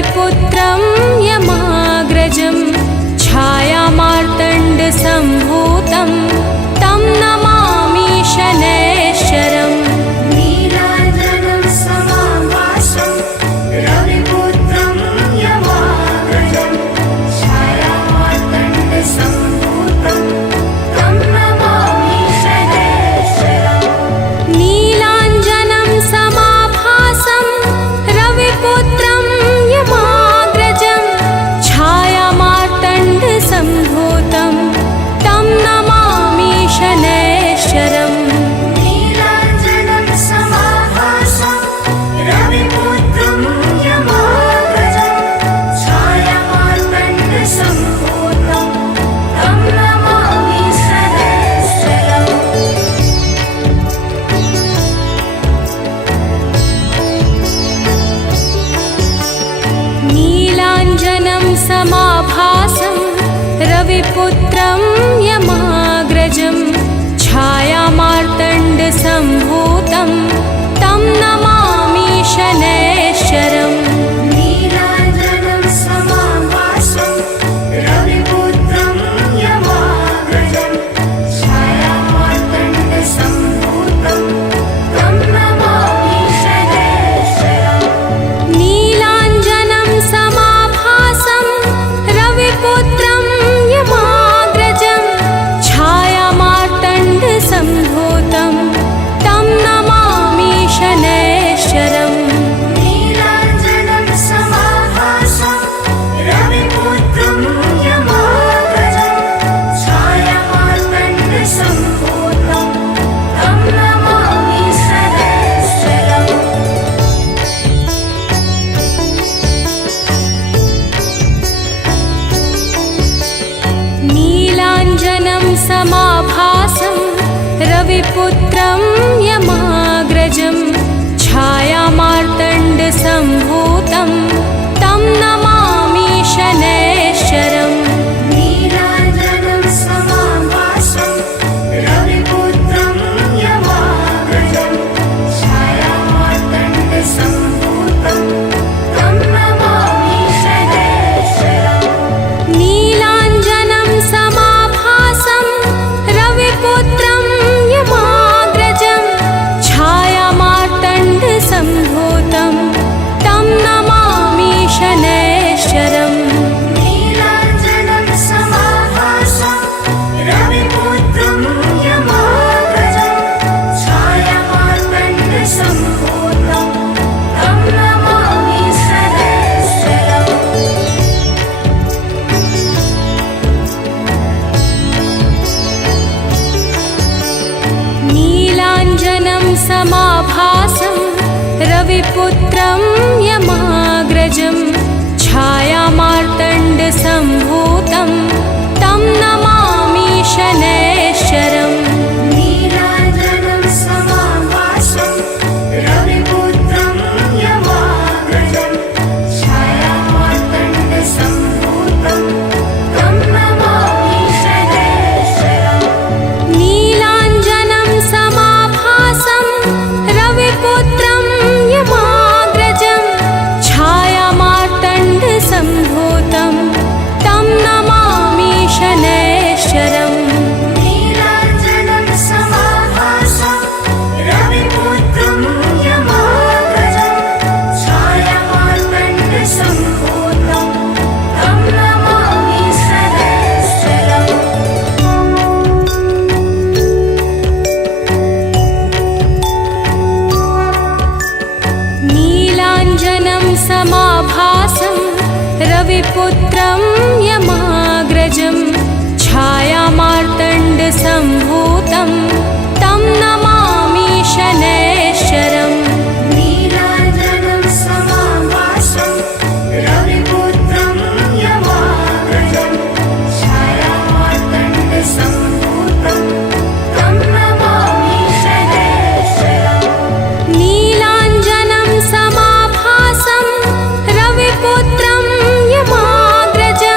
रविपुत्रं यमाग्रजं छायामार्तण्डसम्भूतं तं नमामि शनैश्चरम्। नीलाञ्जनं समाभासं रविपुत्रं यमाग्रजं छायामार्तण्डसम्भूतं तं नमामि शनैश्चरम्। नीलाञ्जनं समाभासं रविपुत्रं यमाग्रजं छायामार्तण्डसम्भूतं तं नमामि शनैश्चरम्। नीलाञ्जनं समाभासं रविपुत्रं यमाग्रजं छायामार्तण्डसम्भूतं तं नमामि शनैश्चरम्। नीलाञ्जनं समाभासं रविपुत्रं यमाग्रजं छायामार्तण्डसम्भूतं तं नमामि शनैश्चरम्। नीलाञ्जनं समाभासं रविपुत्रं यमाग्रजं छायामार्तण्डसम्भूतं तं नमामि शनैश्चरम्। नीलाञ्जनं समाभासं रविपुत्रं यमाग्रजं छायामार्तण्डसम्भूतं तं नमामि शनैश्चरम्। नीलाञ्जनं समाभासं रविपुत्रं यमाग्रजं छायामार्तण्डसम्भूतं तं नमामि शनैश्चरम्। नीलाञ्जनं समाभासं रविपुत्रं यमाग्रजं छायामार्तण्डसम्भूतं तं नमामि शनैश्चरम्। नीलाञ्जनं समाभासं रविपुत्रं यमाग्रजं छायामार्तण्डसम्भूतं तं नमामि शनैश्चरम्। नीलाञ्जनं समाभासं रविपुत्रं यमाग्रजं छायामार्तण्डसम्भूतं तं नमामि शनैश्चरम्। नीलाञ्जनं समाभासं रविपुत्रं यमाग्रजं छायामार्तण्डसम्भूतं तं नमामि शनैश्चरम्। नीलाञ्जनं समाभासं रविपुत्रं यमाग्रजं छायामार्तण्डसम्भूतं तं नमामि शनैश्चरम्। नीलाञ्जनं समाभासं रविपुत्रं यमाग्रजं छायामार्तण्डसम्भूतं तं नमामि शनैश्चरम्। नीलाञ्जनं समाभासं रविपुत्रं यमाग्रजं छायामार्तण्डसम्भूतं तं नमामि शनैश्चरम्। नीलाञ्जनं समाभासं रविपुत्रं यमाग्रजं छायामार्तण्डसम्भूतं तं नमामि शनैश्चरम्। नीलाञ्जनं समाभासं रविपुत्रं यमाग्रजं छायामार्तण्डसम्भूतं तं नमामि शनैश्चरम्। नीलाञ्जनं समाभासं रविपुत्रं यमाग्रजं छायामार्तण्डसम्भूतं तं नमामि शनैश्चरम्। नीलाञ्जनं समाभासं रविपुत्रं यमाग्रजं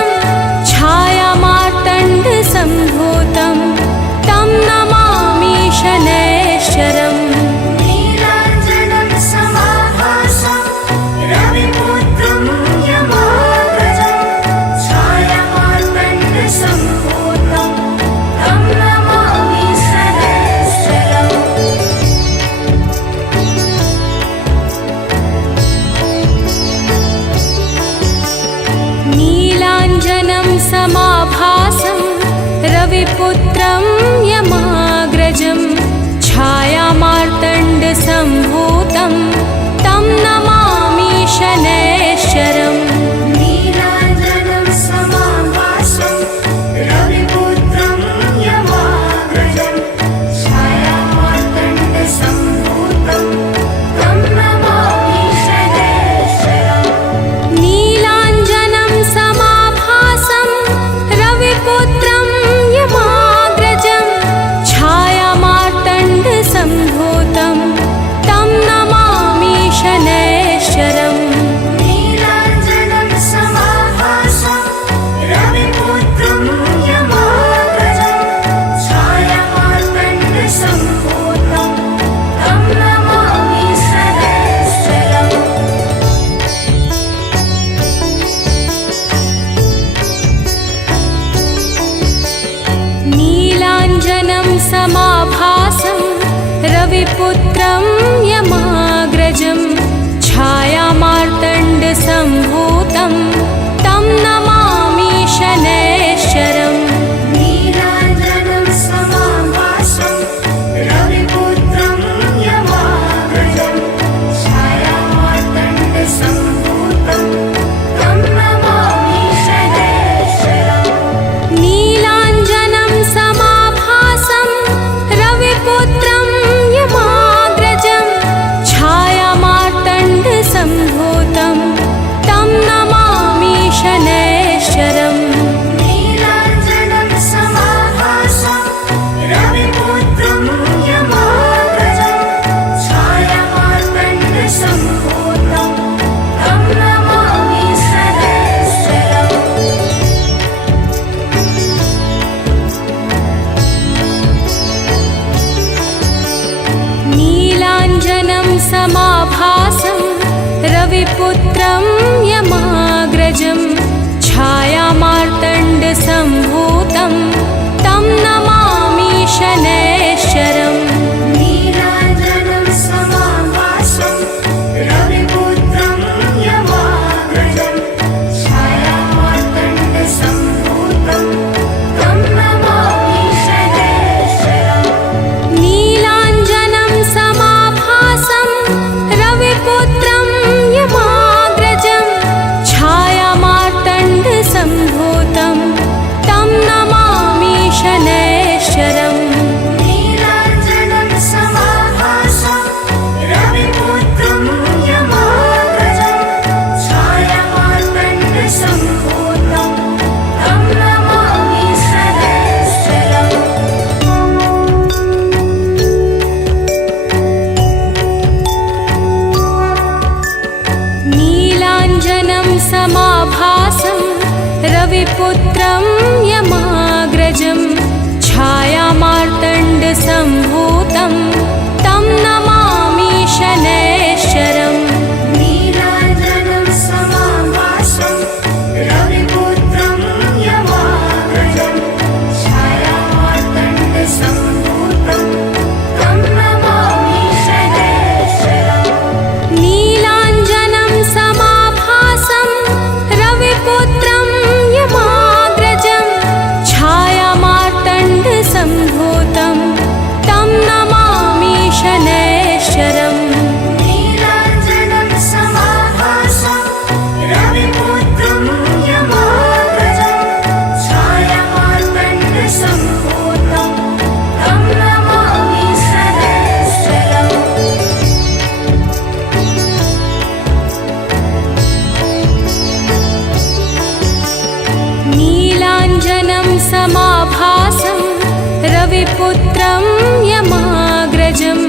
रविपुत्रं यमाग्रजं छायामार्तण्डसम्भूतं तं नमामि शनैश्चरम् नीलाञ्जनं समाभासं रविपुत्रं यमाग्रजं छायामार्तण्डसम्भूतं तं नमामि शनैश्चरम् नीलाञ्जनं समाभासं रविपुत्रं यमाग्रजं छायामार्तण्डसम्भूतं तं नमामि शनैश्चरम् नीलाञ्जनं समाभासं रविपुत्रं यमाग्रजं छायामार्तण्डसम्भूतं तं नमामि शनैश्चरम् नीलाञ्जनं समाभासं रविपुत्रं यमाग्रजं छायामार्तण्डसम्भूतं तं नमामि शनैश्चरम् नीलाञ्जनं समाभासं रविपुत्रं यमाग्रजं छायामार्तण्डसम्भूतं तं नमामि शनैश्चरम् नीलाञ्जनं समाभासं रविपुत्रं यमाग्रजं छायामार्तण्डसम्भूतं तं नमामि शनैश्चरम् नीलाञ्जनं समाभासं रविपुत्रं यमाग्रजं छायामार्तण्डसम्भूतं तं नमामि शनैश्चरम् नीलाञ्जनं समाभासं रविपुत्रं यमाग्रजं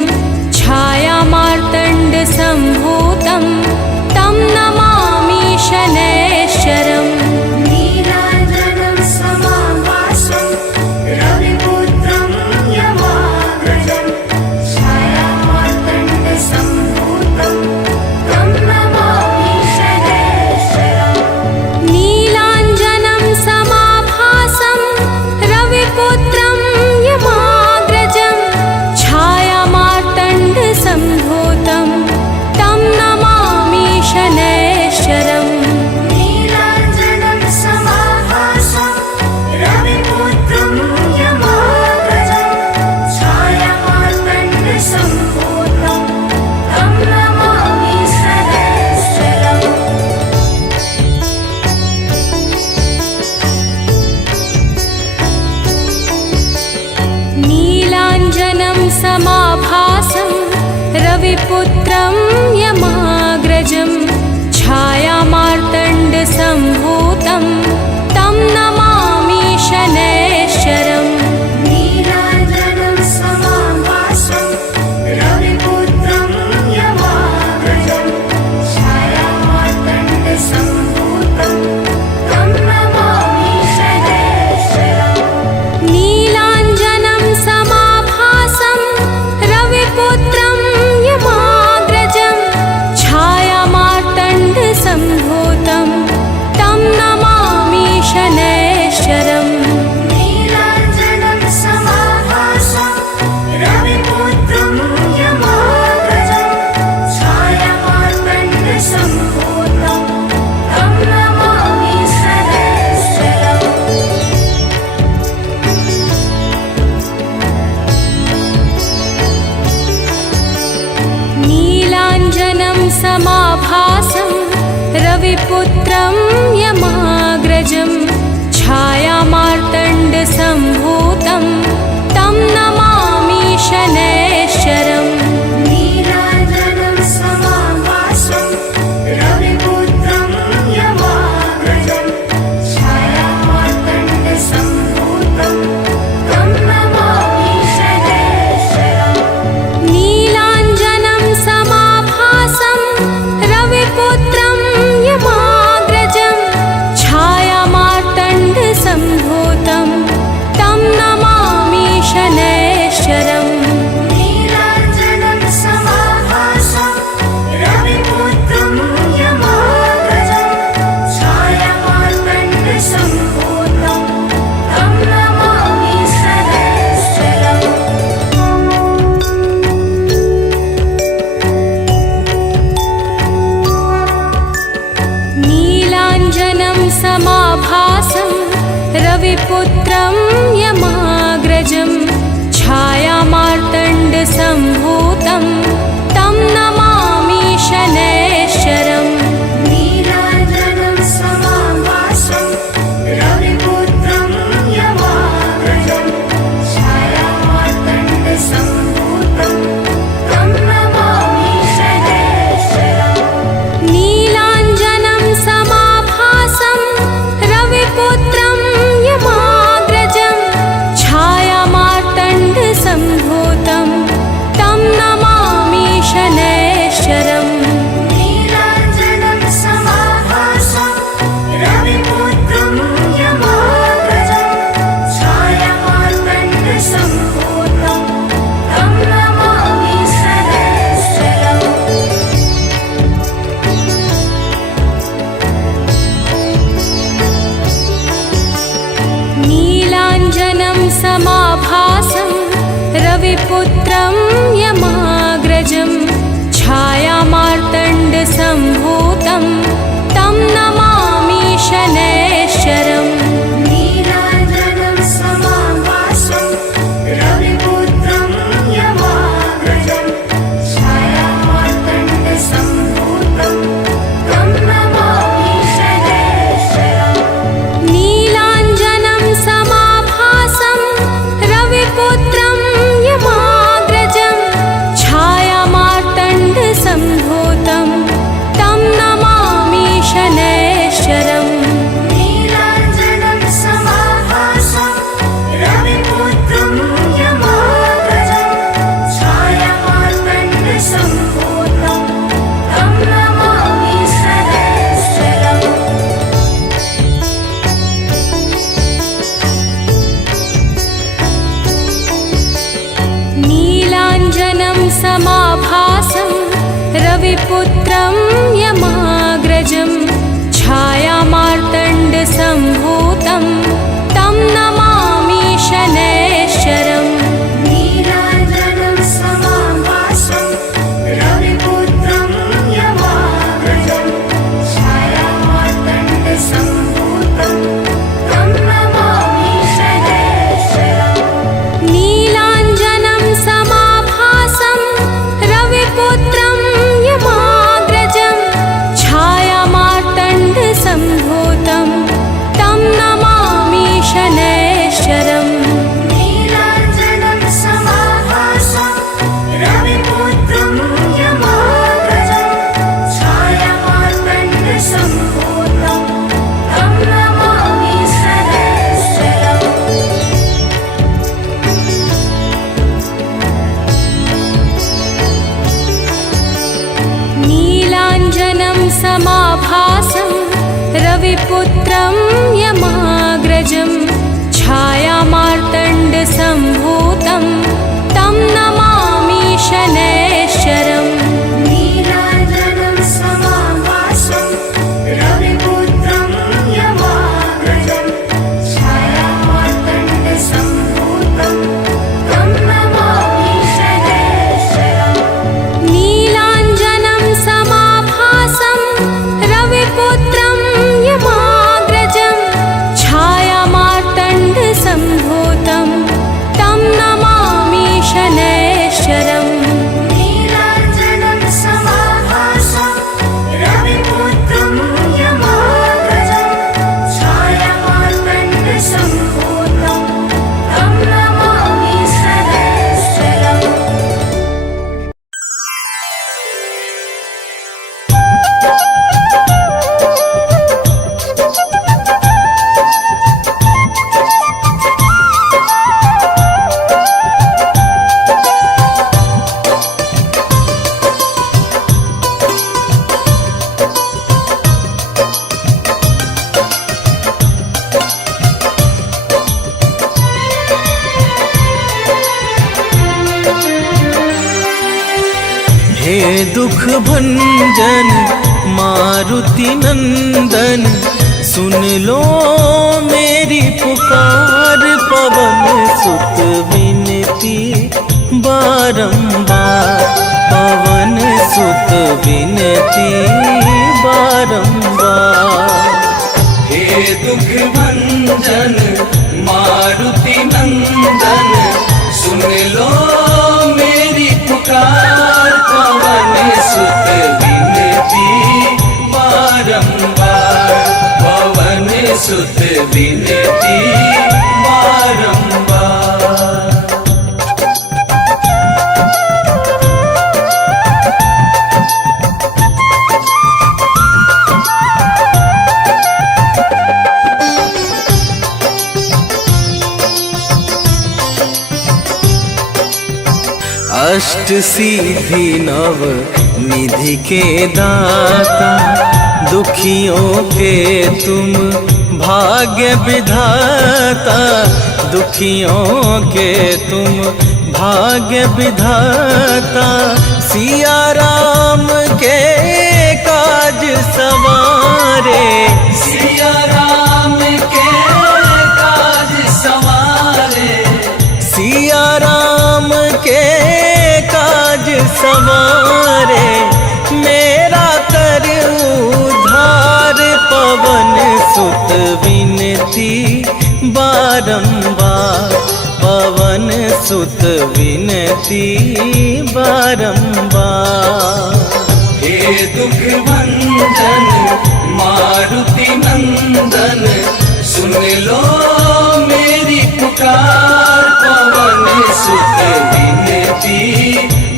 छायामार्तण्डसम्भूतं तं नमामि शनैश्चरम् नीलाञ्जनं समाभासं रविपुत्रं यमाग्रजं छायामार्तण्डसम्भूतं तं नमामि शनैश्चरम् नीलाञ्जनं समाभासं रविपुत्रं यमाग्रजं छायामार्तण्डसम्भूतं तं नमामि शनैश्चरम् नीलाञ्जनं समाभासं रविपुत्रं यमाग्रजं छायामार्तण्डसम्भूतं तं नमामि शनैश्चरम् नीलाञ्जनं समाभासं रविपुत्रं यमाग्रजं छायामार्तण्डसम्भूतं तं नमामि शनैश्चरम् नीलाञ्जनं समाभासं रविपुत्रं यमाग्रजं छायामार्तण्डसम्भूतं तं नमामि शनैश्चरम् नीलाञ्जनं समाभासं रविपुत्रं यमाग्रजं छायामार्तण्डसम्भूतं तं नमामि शनैश्चरम् नीलाञ्जनं समाभासं रविपुत्रं यमाग्रजं छायामार्तण्डसम्भूतं तं नमामि शनैश्चरम् नीलाञ्जनं समाभासं रविपुत्रं यमाग्रजं छायामार्तण्डसम्भूतं तं नमामि शनैश्चरम् नीलाञ्जनं समाभासं रविपुत्रं यमाग्रजं छायामार्तण्डसम्भूतं तं नमामि शनैश्चरम् नीलाञ्जनं समाभासं रविपुत्रं यमाग्रजं समाभासं रविपुत्रं यमाग्रजं छायामार्तण्डसम्भूतं तं नमामि शनैश्चरम् नीलाञ्जनं समाभासं रविपुत्रं यमाग्रजं छायामार्तण्डसम्भूतं तं नमामि शनैश्चरम् नीलाञ्जनं समाभासं रविपुत्रं यमाग्रजं छायामार्तण्डसम्भूतं तं नमामि शनैश्चरम् नीलाञ्जनं समाभासं रविपुत्रं यमाग्रजं छायामार्तण्डसम्भूतं तं नमामि शनैश्चरम् नीलाञ्जनं समाभासं रविपुत्रं यमाग्रजं छायामार्तण्डसम्भूतं तं नमामि शनैश्चरम् नीलाञ्जनं समाभासं रविपुत्रं यमाग्रजं छायामार्तण्डसम्भूतं तं नमामि शनैश्चरम् नीलाञ्जनं समाभासं रविपुत्रं यमाग्रजं छायामार्तण्डसम्भूतं तं नमामि शनैश्चरम् नीलाञ्जनं समाभासं रविपुत्रं यमाग्रजं छायामार्तण्डसम्भूतं तं नमामि शनैश्चरम् नीलाञ्जनं समाभासं रविपुत्रं यमाग्रजं छायामार्तण्डसम्भूतं तं नमामि शनैश्चरम् नीलाञ्जनं समाभासं रविपुत्रं यमाग्रजं छायामार्तण्डसम्भूतं तं नमामि शनैश्चरम् नीलाञ्जनं समाभासं रविपुत्रं यमाग्रजं छायामार्तण्डसम्भूतं तं नमामि शनैश्चरम् नीलाञ्जनं समाभासं रविपुत्रं यमाग्रजं छायामार्तण्डसम्भूतं तं नमामि शनैश्चरम् नीलाञ्जनं समाभासं रविपुत्रं यमाग्रजं छायामार्तण्डसम्भूतं तं नमामि शनैश्चरम् नीलाञ्जनं समाभासं रविपुत्रं यमाग्रजं छायामार्तण्डसम्भूतं तं नमामि शनैश्चरम् नीलाञ्जनं समाभासं रविपुत्रं यमाग्रजं छायामार्तण्डसम्भूतं तं नमामि शनैश्चरम् नीलाञ्जनं समाभासं रविपुत्रं यमाग्रजं छायामार्तण्डसम्भूतं तं नमामि शनैश्चरम् हे दुख भंजन मारुति नंदन, सुन लो मेरी पुकार। पवन सुत विनती बारंबार, पवन सुत विनती बारंबार। हे दुख भंजन मारुति नंदन सुन लो मेरी पुकार। पवन सुत विनती बारंबार, पवन सुत विनती बारंबार। अष्ट सिद्धि नव निधि के दाता, दुखियों के तुम भाग्य विधाता, दुखियों के तुम भाग्य विधाता। सिया राम के काज सवारे, सिया राम के काज सवारे, सिया राम के काज सवारे। मेरा कर उद्धार, पवन सुत विनती बारंबार, पवन सुत विनती बारंबार। हे दुख भंजन मारुति नंदन सुन लो मेरी पुकार। पवन सुत विनती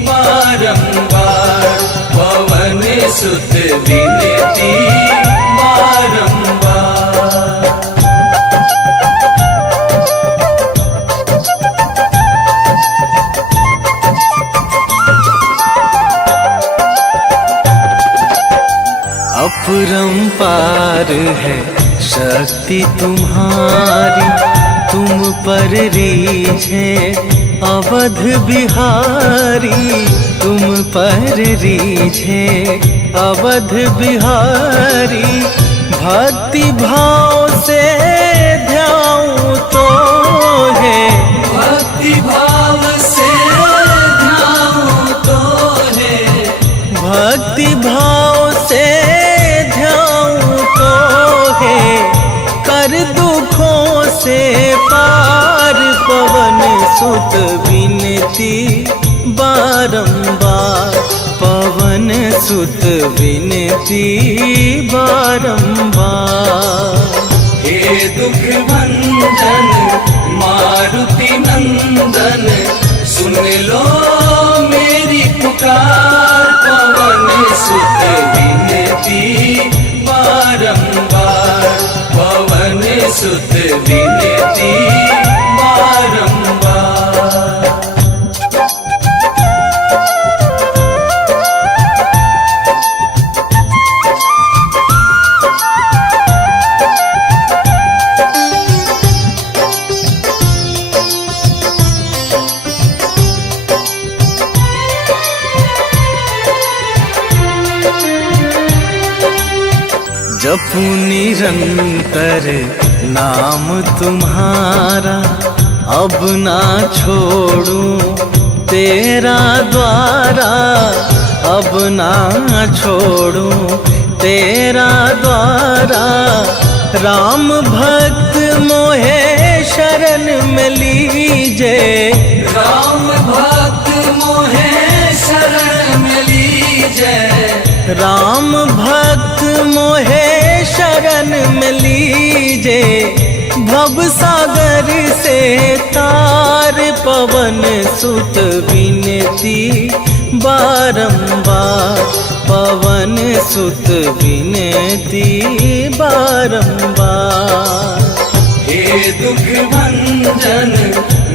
बारंबार, पवन सुत विनती बारंबार। अपरंपार है शक्ति तुम्हारी, तुम पर रीझे अवध बिहारी, तुम पर रीझे अवध बिहारी। भक्ति भाव से ध्याऊं तो है, भक्ति भाव से ध्याऊं तो है, भक्ति भाव से ध्याऊं तो है। कर दुखों से पार, पवन सुत विनती बारंबार, पवन सुत विनती बारंबार। हे दुख भंजन मारुति नंदन सुन लो मेरी पुकार। पवन सुत विनती बारंबार, पवन सुत विनती बारंबार। जपू निरंतर नाम तुम्हारा, अब ना छोड़ूं तेरा द्वारा, अब ना छोड़ूं तेरा द्वारा। राम भक्त मोहे शरण में लीजे, राम भक्त मोहे शरण में लीजे, राम भक्त मोहे शरण में लीजे। भव सागर से तार, पवन सुत विनती बारंबार, पवन सुत विनती बारंबार। हे दुख भंजन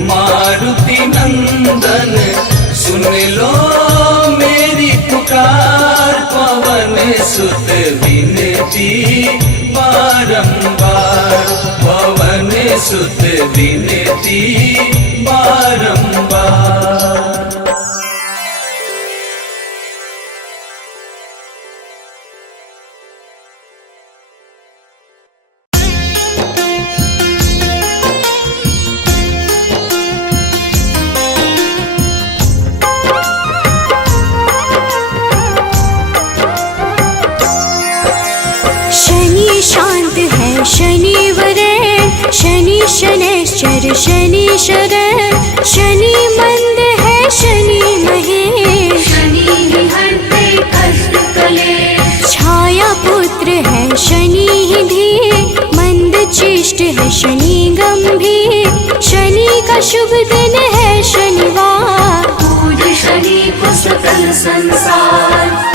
मारुति नंदन सुन लो मेरी पुकार। पवन सुत विनती बारंबार, पवन सुत विनती बारंबार। शनि शांत है शनिवार, शनैश्चर शनीश्वर, शनि मंद है शनि महेश, शनि ही हरते कष्ट कलेश, छाया पुत्र है शनि ही धीर, मंद चिष्ट है शनि गंभीर, शनि का शुभ दिन है शनिवार, पूज शनि को सकल संसार।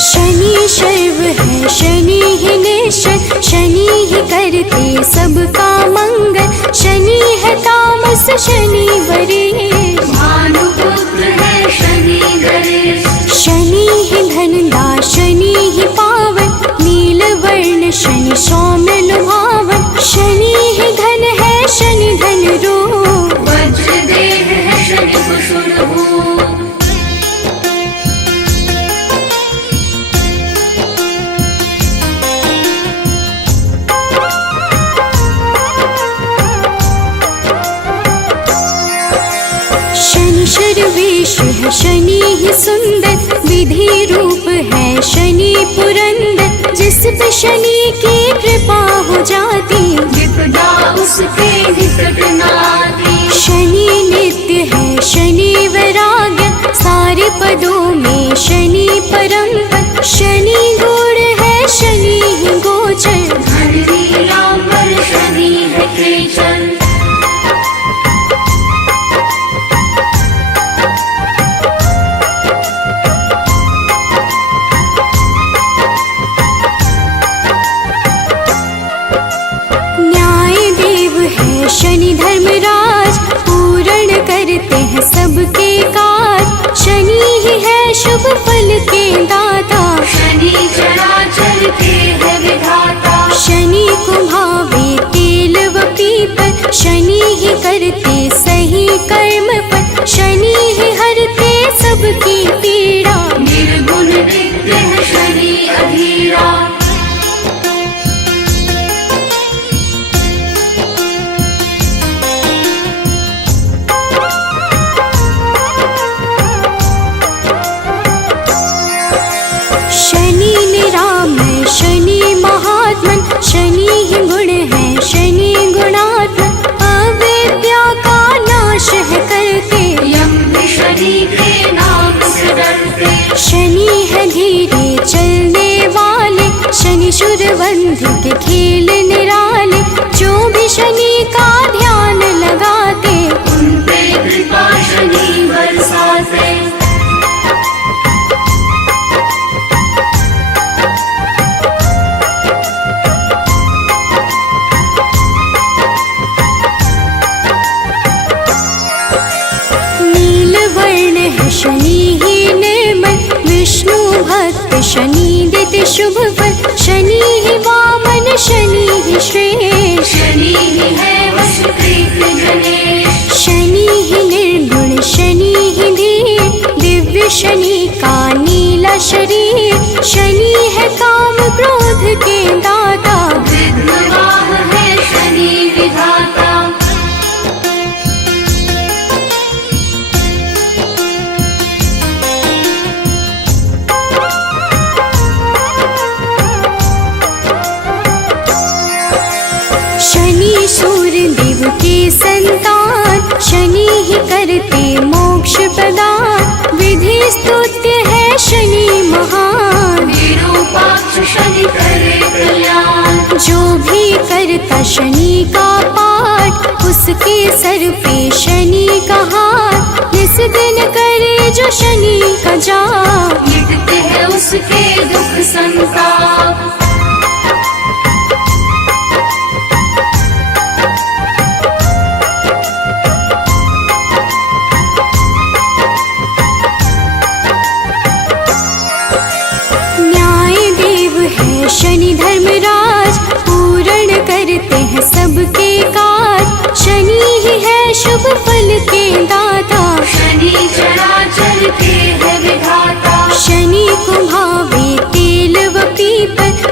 शनि शैव है शनि ही निश्चय, शनि ही करते सबका मंगल, शनि है तामस शनि वरेश, भानुपुत्र है शनि गणेश, शनि ही धनदा शनि ही पावन, नील वर्ण शनि सौम्य लुभावन, शनि ही धन है शनि धन रूप, वज्र देह है शनि कुसुम भूप। शनि शर्वेश है शनि ही सुंदर, विधि रूप है शनि पुरंदर, जिस पे शनि की कृपा हो जाती, विपदा उसके निकट न आती, शनि नित्य है शनि वैराग्य, सारे पदों में शनि परम पद, शनि गुण है शनि ही गोचर, धन नीलांबर शनि है केचन, न्याय देव है शनि धर्मराज, पूर्ण करते हैं सबके काज, शनि ही है शुभ फल के दाता, शनि चराचर के है विधाता, शनि को भावे तेल व पीपल, शनि ही करते सही कर्म पर, शनि ही हरते सबकी पीड़ा, निर्गुण नित्य है शनि अधीरा, शनि निरामय शनि महात्मन, शनि ही गुण है शनि गुणात्मन, अविद्या का नाश है करते, यम भी शनि के नाम से डरते, शनि है धीरे चलने वाले, शनि शूरवंध के खेल निराले, जो भी शनि का ध्यान लगाते, उन पे कृपा शनि बरसाते, नील वर्ण है शनि ही निर्मल, विष्णु भक्त शनि देते शुभ फल, शनि ही वामन शनि ही श्रेष्ठ, शनि ही है वसुप्रीत गणेश, शनि ही निर्गुण शनि ही धीर, दिव्य शनि का नीला शरीर, शनि है काम क्रोध के दाता, विघ्नवाह है शनि विधाता, शनि सूर्य देव के संतान, शनि ही करते मोक्ष प्रदान, विधि स्तुत्य है शनि महान, विरूपाक्ष शनि करे कल्याण, जो भी करता शनि का पाठ, उसके सर पे शनि का हाथ, जिस दिन करे जो शनि का जाप, मिटते हैं उसके दुख संताप, न्याय देव है शनि धर्मराज, पूर्ण करते हैं सबके काज, शनि ही है शुभ फल के दाता, शनि चराचर के है विधाता, शनि को भावे तेल व पीपल,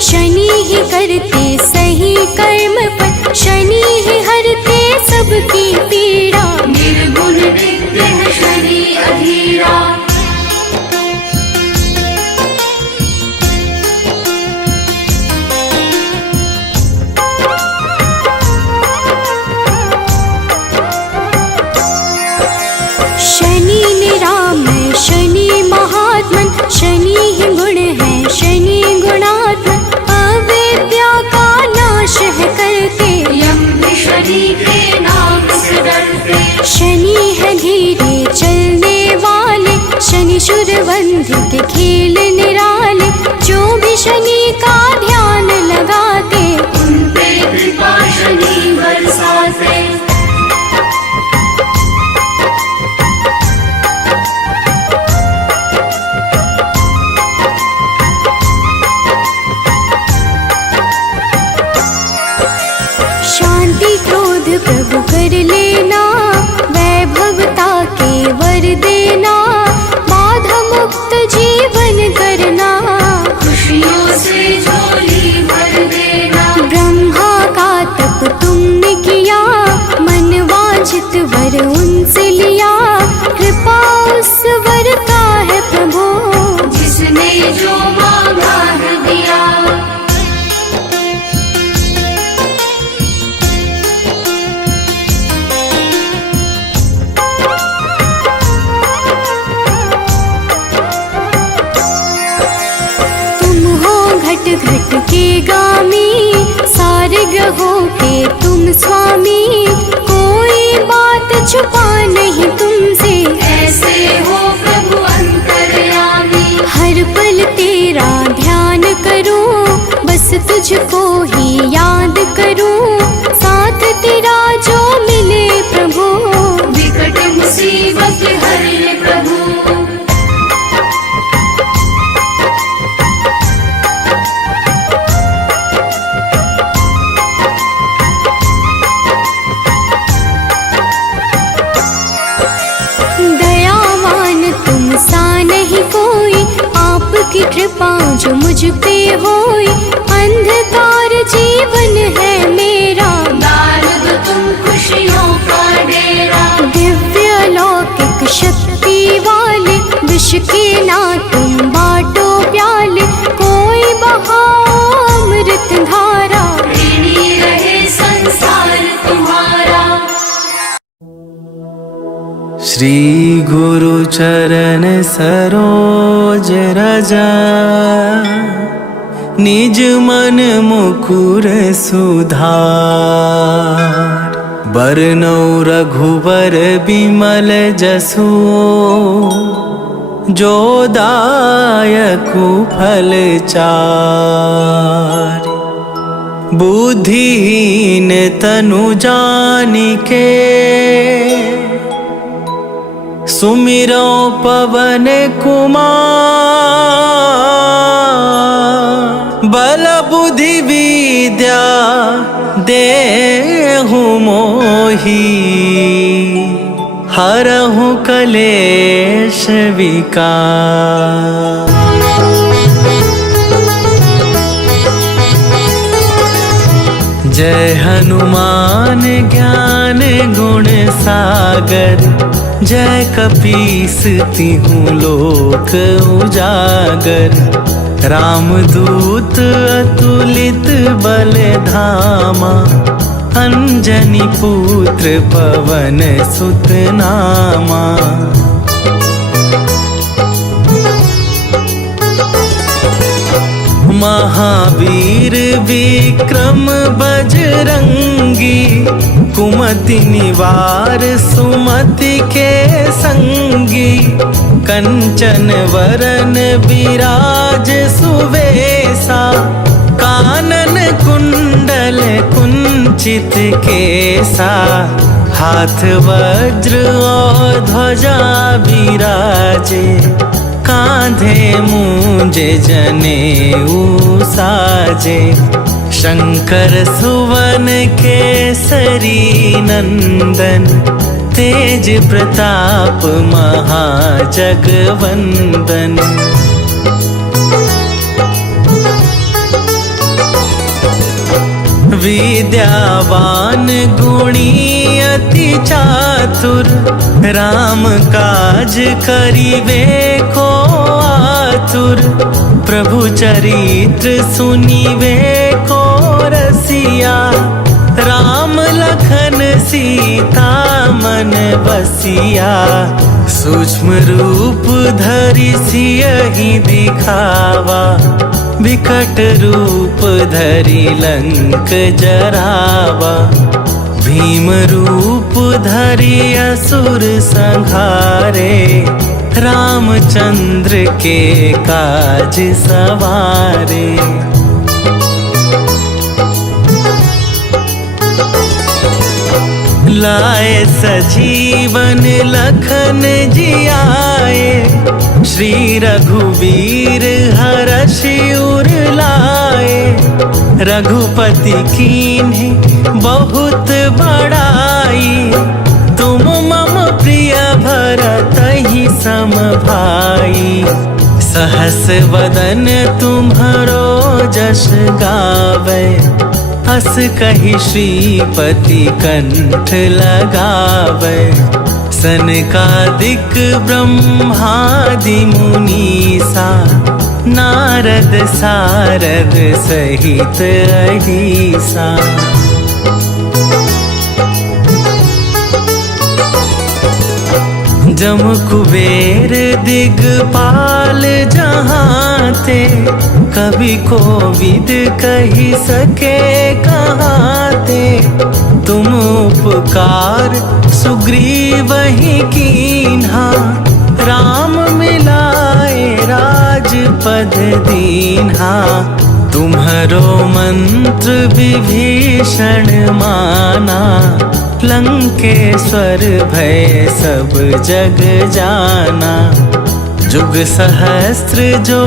शंख के खेल निराले, जो भी शनि का ध्यान लगाते, उन पे कृपा शनि बरसाते। शांति क्रोध प्रभु कर लेना, वैभवता के वर देना, बाधा मुक्त जीवन करना, खुशियों से झोली भर देना। ब्रह्मा का तप तुमने किया, मन वांछित वर उनसे लिया, कृपा उस वर का है प्रभु, जिसने जो मांगा है दिया। घट घट के गामी, सारे ग्रहों के तुम स्वामी, कोई बात छुपा नहीं तुमसे, ऐसे हो प्रभु अंतर्यामी। हर पल तेरा ध्यान करूं, बस तुझको ही याद करूं, साथ तेरा जो मिले प्रभु, विकट मुसीबत हर ले प्रभु। आपकी कृपा जो मुझ पे होई, अंधकार जीवन है मेरा, डाल दो तुम खुशियों का डेरा। दिव्य अलौकिक शक्ति वाले, विष के ना तुम बाटो प्याले, कोई बहाओ अमृत धारा, ऋणी रहे संसार तुम्हारा। श्री गुरु चरण सरोज रजा, निज मन मुकुर सुधार, बरनौ रघुबर बिमल जसु, जो दायकु फल चार। बुद्धिहीन तनु जानिके, सुमिरो पवन कुमार, बल बुद्धि विद्या देहु मोहि, हरहु कलेश विकार। जय हनुमान ज्ञान गुण सागर, जय कपीस तिहुँ लोक उजागर। रामदूत अतुलित बल धामा, अंजनी पुत्र पवन सुत नामा। महावीर विक्रम बजरंगी, कुमति निवार सुमति के संगी। कंचन वरन विराज सुवेसा, कानन कुंडल कुंचित केसा। हाथ वज्र और ध्वजा विराजे, कांधे मूंजे जनेऊ साजे। शंकर सुवन केसरी नंदन, तेज प्रताप महाजगवंदन। विद्यावान गुणी अति चातुर, राम काज करिवे को आतुर। प्रभु चरित्र सुनिवे को रसिया, राम लखन सीता मन बसिया। सूक्ष्म रूप धरि सियहि दिखावा, विकट रूप धरि लंक जरावा। भीम रूप धरि असुर संहारे, रामचंद्र के काज सवारे। लाए सजीवन लखन जी आए, श्री रघुवीर हरषि उर लाए। रघुपति कीन्हे बहुत बड़ाई, तुम मम प्रिय भरतहि सम भाई। सहस वदन तुम्हरो जस गावे, हस कहि श्रीपति कंठ लगावे। सनकादिक ब्रह्मादि मुनीसा, नारद सारद सहित अहिसा। जम कुबेर दिगपाल जहाँ ते, कवि कोविद कही सके कहाँ ते। तुम उपकार सुग्रीवहि कीन्हा, राम मिलाए राजपद दीन्हा। तुम्हरो मंत्र विभीषण माना, लंकेश्वर भय सब जग जाना। जुग सहस्त्र जो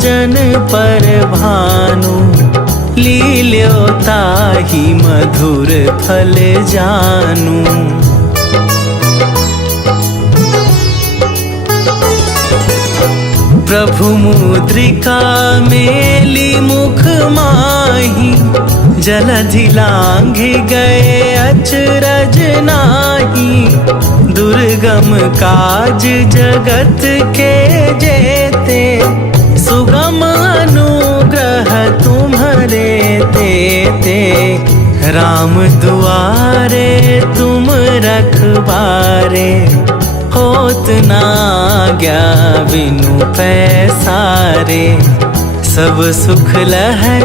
जन पर भानु, लील्यो ताहि मधुर फल जानू। प्रभु मुद्रिका मेली मुख माही, जलधि लांघि गए अचरज नाही। दुर्गम काज जगत के जेते, सुगम अनुग्रह तुम्हरे तेते। राम दुआरे तुम रखवारे, होत न आज्ञा बिनु पैसारे। सब सुख लहै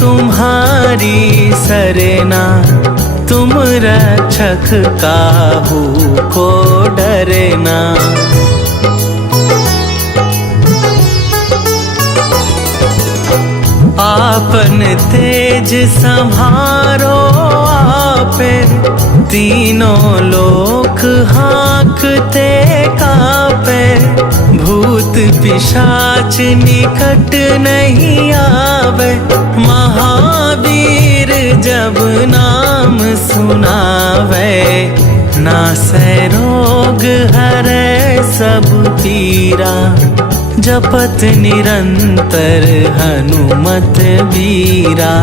तुम्हारी सरना, तुम रक्षक काहू को डरना। आपन तेज संभारो आपे, तीनों लोक हाँकते कापे। भूत पिशाच निकट नहीं आवे, महावीर जब नाम सुनावे। नासै रोग हरै सब पीरा, जपत निरंतर हनुमत बीरा।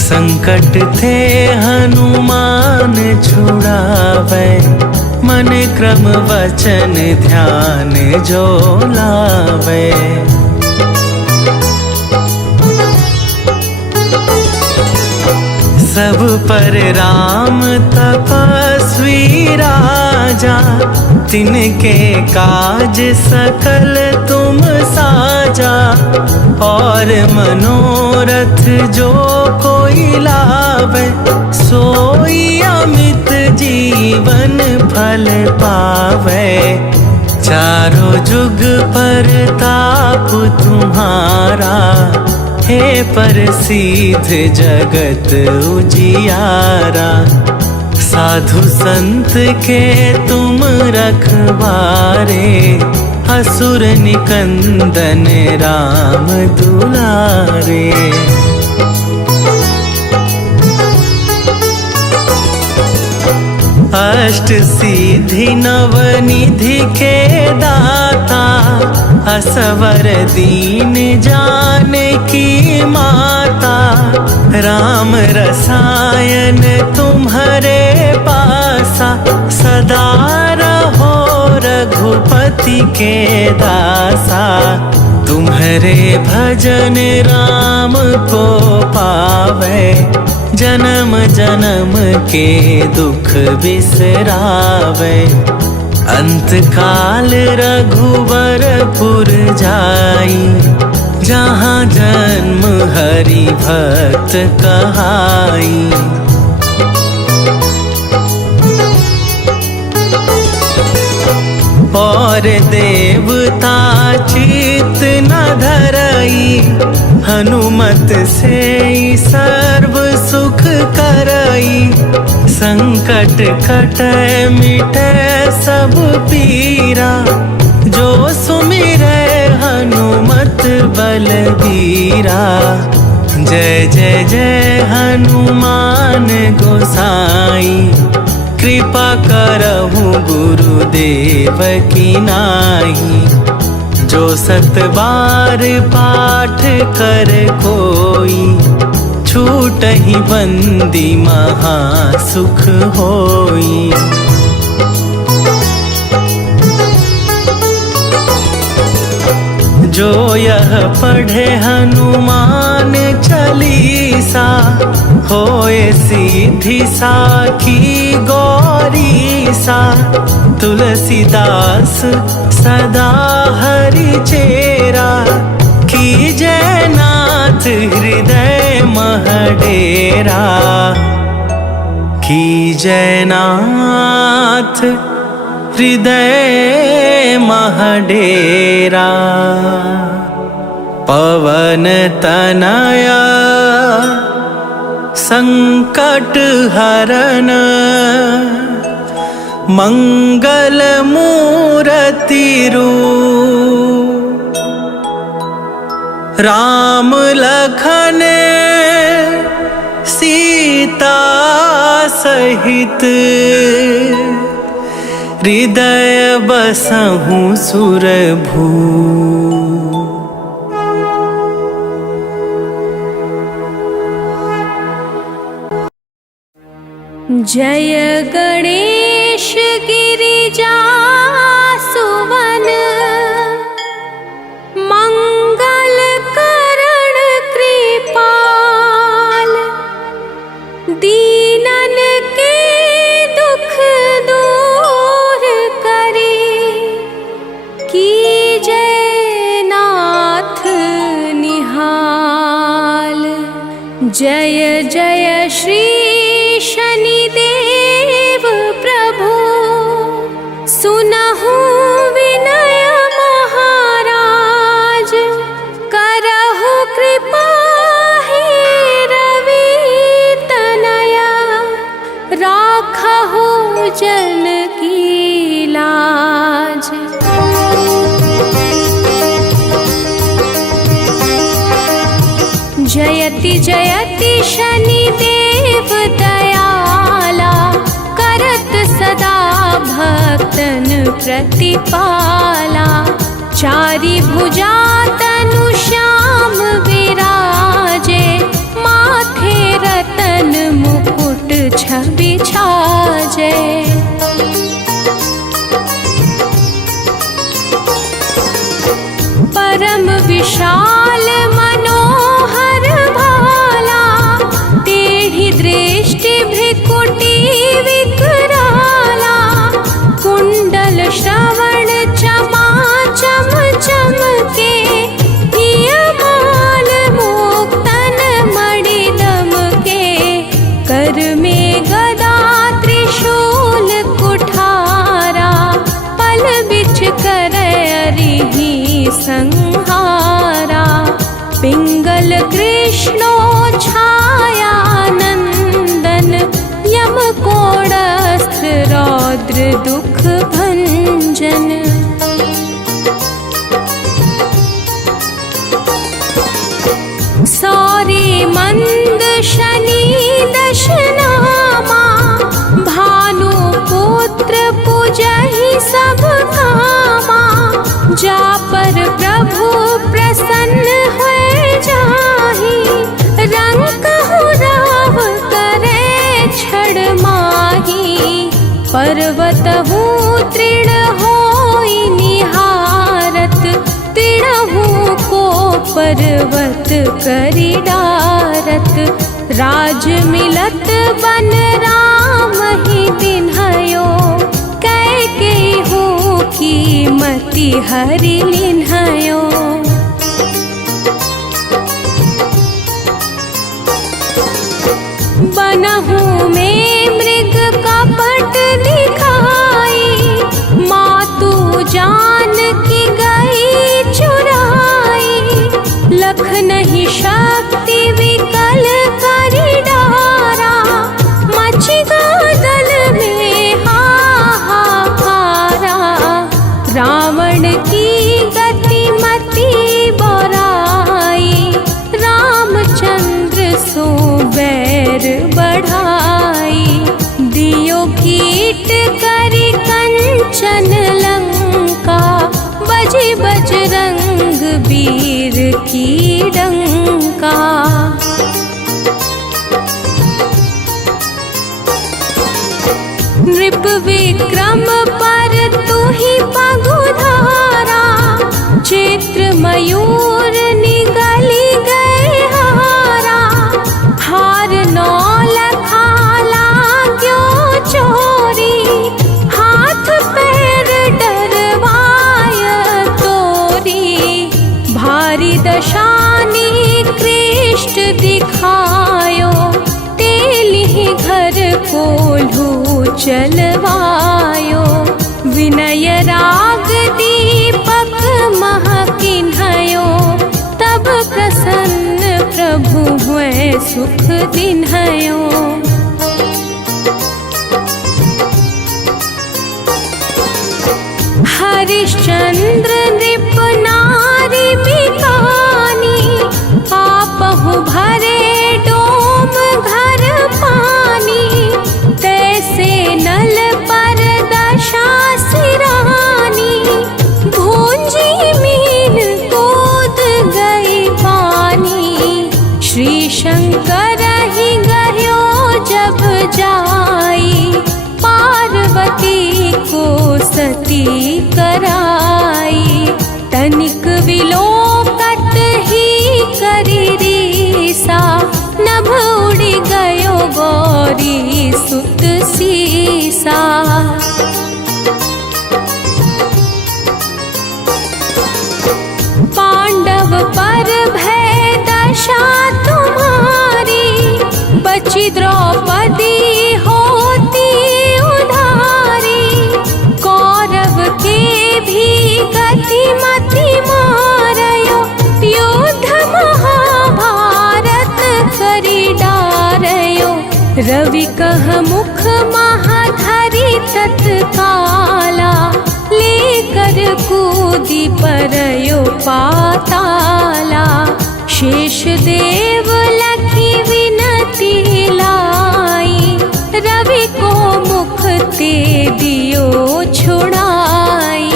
संकट ते हनुमान छुड़ावे, मन क्रम वचन ध्यान जो लावे। सब पर राम तपस्वी राजा, तिनके काज सकल तुम साजा। और मनोरथ जो कोई लावे, सोई अमित जीवन फल पावे। चारों जुग परताप तुम्हारा, हे प्रसिद्ध जगत उजियारा। साधु संत के तुम रखवारे, असुर निकंदन राम दुलारे। अष्ट सिद्धि नवनिधि के दाता, असवर दीन जानकी माता। राम रसायन तुम्हारे पासा, सदा रहो रघुपति के दासा। तुम्हारे भजन राम को पावे, जन्म जन्म के दुख बिसरावे। अंत काल रघुबरपुर जाई, जहाँ जन्म हरि भक्त कहाई। और और देवता चित न धरई, हनुमत से सर्व सुख करई। संकट कटै मिटै सब पीरा, जो सुमिरै हनुमत बलबीरा। जय जय जय हनुमान गोसाई, कृपा करहु गुरुदेव की नाई। जो 7 बार पाठ कर कोई, छूटहि बंदी महासुख होई। जो यह पढ़े हनुमान चालीसा, होए सीधी साखी गौरीसा। तुलसीदास सदा हरि चेरा, कीजै नाथ हृदय मह डेरा। कीजै नाथ हृदय मह डेरा। पवन तनया संकट हरन, मंगल मूरति रूप। राम लखन सीता सहित, हृदय बसहु सुरभू। जय गणेश गिरिजा सुवन, मंगल करण कृपाल। दीनन के दुख दूर करे, कीजै नाथ निहाल। जय जय श्री शनिदेव प्रभु, सुनहु विनय महाराज। करहु कृपा हे रवि तनया, राखहु जन की लाज। जयति जयति शनिदेव दयाला, करत सदा भक्तन प्रतिपाला। चारि भुजा तनु श्याम विराजे, माथे रतन मुकुट छवि छाजे। परम विशाल मनोहर भाला, टेढ़ी दृष्टि भ्रिकुटी विकराला। कुंडल श्रवण चमा चम चमके, हियमाल मुक्तन मणि दमके। कर में गदा त्रिशूल कुठारा, पल बिच करई संहारा। पिंगल कृष्णो छाया नंदन, यम कोड़स्थ रौद्र दुख भंजन। सौरी मंद शनि दशनामा, भानु पुत्र पूजहि सब कामा। जा पर प्रभु प्रसन्न है जाहि, रंकहु राव करे छड़ माही। पर्वतहु तृण होई निहारत, तृणहु को पर्वत करि डारत। राज मिलत बन राम ही तिन्हयो, कैकेयी की मति हरि लिन्हयो। बनहु में मृग कपट दिखाई, मातु जान भेंट करी कंचन लंका, बजी बजरंग वीर की डंका। नृप विक्रम पर तू ही पगुधारा, चित्र मयूर निगली गए हारा। हार नौ लखा लाग्यो चोरी, हाथ पैर डरवाय तोरी। भारी दशानी कृष्ट दिखायो, तेली घर कोल्हू चलवायो। विनय राग दीपक महकिन्हयो, तब प्रसन्न प्रभु हुए सुख दिन्हयो। हरिश्चंद्र नृप नारी बिकानी, आपहु भरे डोम घर पानी। तैसे नल पर दशा सिरानी, भूंजी मीन कूद गई पानी। श्री शंकर ही गयो जब जाई, पार्वती को सती कराई। तनिक विलोकत ही करी रीसा, नभ उड़ गयो गौरी सुत सीसा। पांडव पर भय दशा तुम्हारी, बची द्रौपदी होती उधारी। कौरव के भी गति मति मारयो, युद्ध महाभारत करी डारयो। रवि कह मुख महाधरी तत्काला, लेकर कूदी परयो पाताला। शेष देव लखी विनती लाई, रवि को मुख ते दियो छुड़ाई।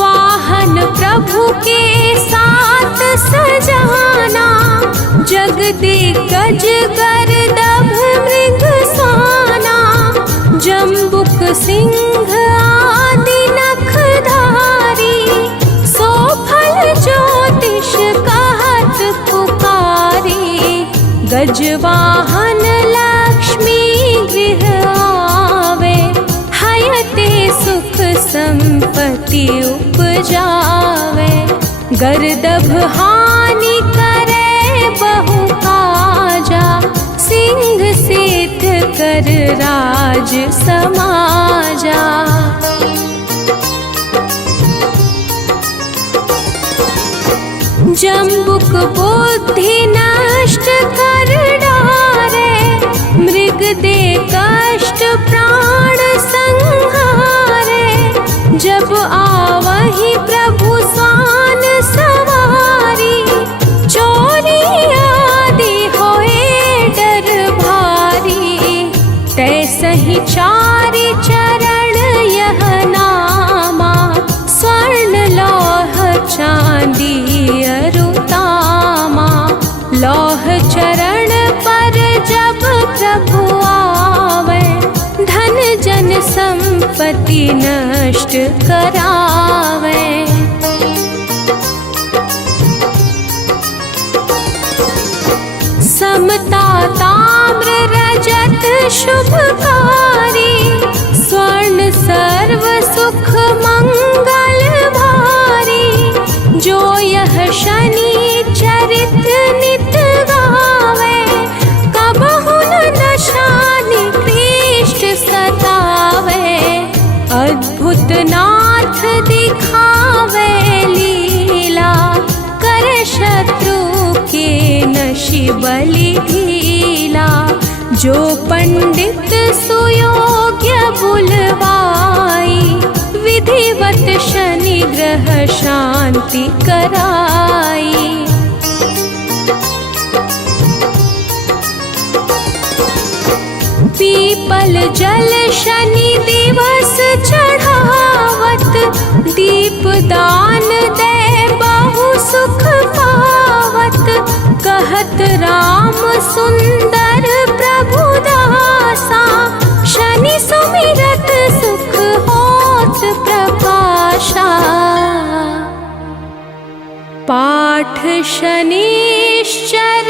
वाहन प्रभु के साथ सजाना, जग दिग्गज गर्दभ मृग साना। जम्बुक सिंह आदि नखधारी, सोफल ज्योतिष कहत पुकारी। गजवाहन लक्ष्मी गृह आवे, हयते सुख संपत्ति उपजावे। गर्दभ हानि करे बहु काजा, सिंह सिद्ध कर राज समाजा। जम्बुक बुद्धि नष्ट कर डारे, मृग दे कष्ट प्राण संहारे। जब आवहि प्रभु स्वान सवारी, चोरी आदि होए डर भारी। तैसहि चारि चरण यह नामा, स्वर्ण लौह चांदी अरुतामा। लौह चरण पर जब प्रभु आवे, धन जन संपत्ति नष्ट करावे। समता ताम्र रजत शुभकारी, स्वर्ण सर्व सुख मंगल भारी। जो यह शनि चरित्र नित गावे, कबहु न शानि कृष्ट सतावे। अद्भुत नाथ दिखावे लीला, कर शत्रु के नशि बलि ढीला। जो पंडित सुयोग्य बुलवाई, विधिवत शनि ग्रह शांति कराई। पीपल जल शनि दिवस चढ़ावत, दीप दान दे बहु सुख पावत। कहत राम सुंदर प्रभु दासा, शनि सुमिरत सुख होत प्रकाशा। पाठ शनिश्चर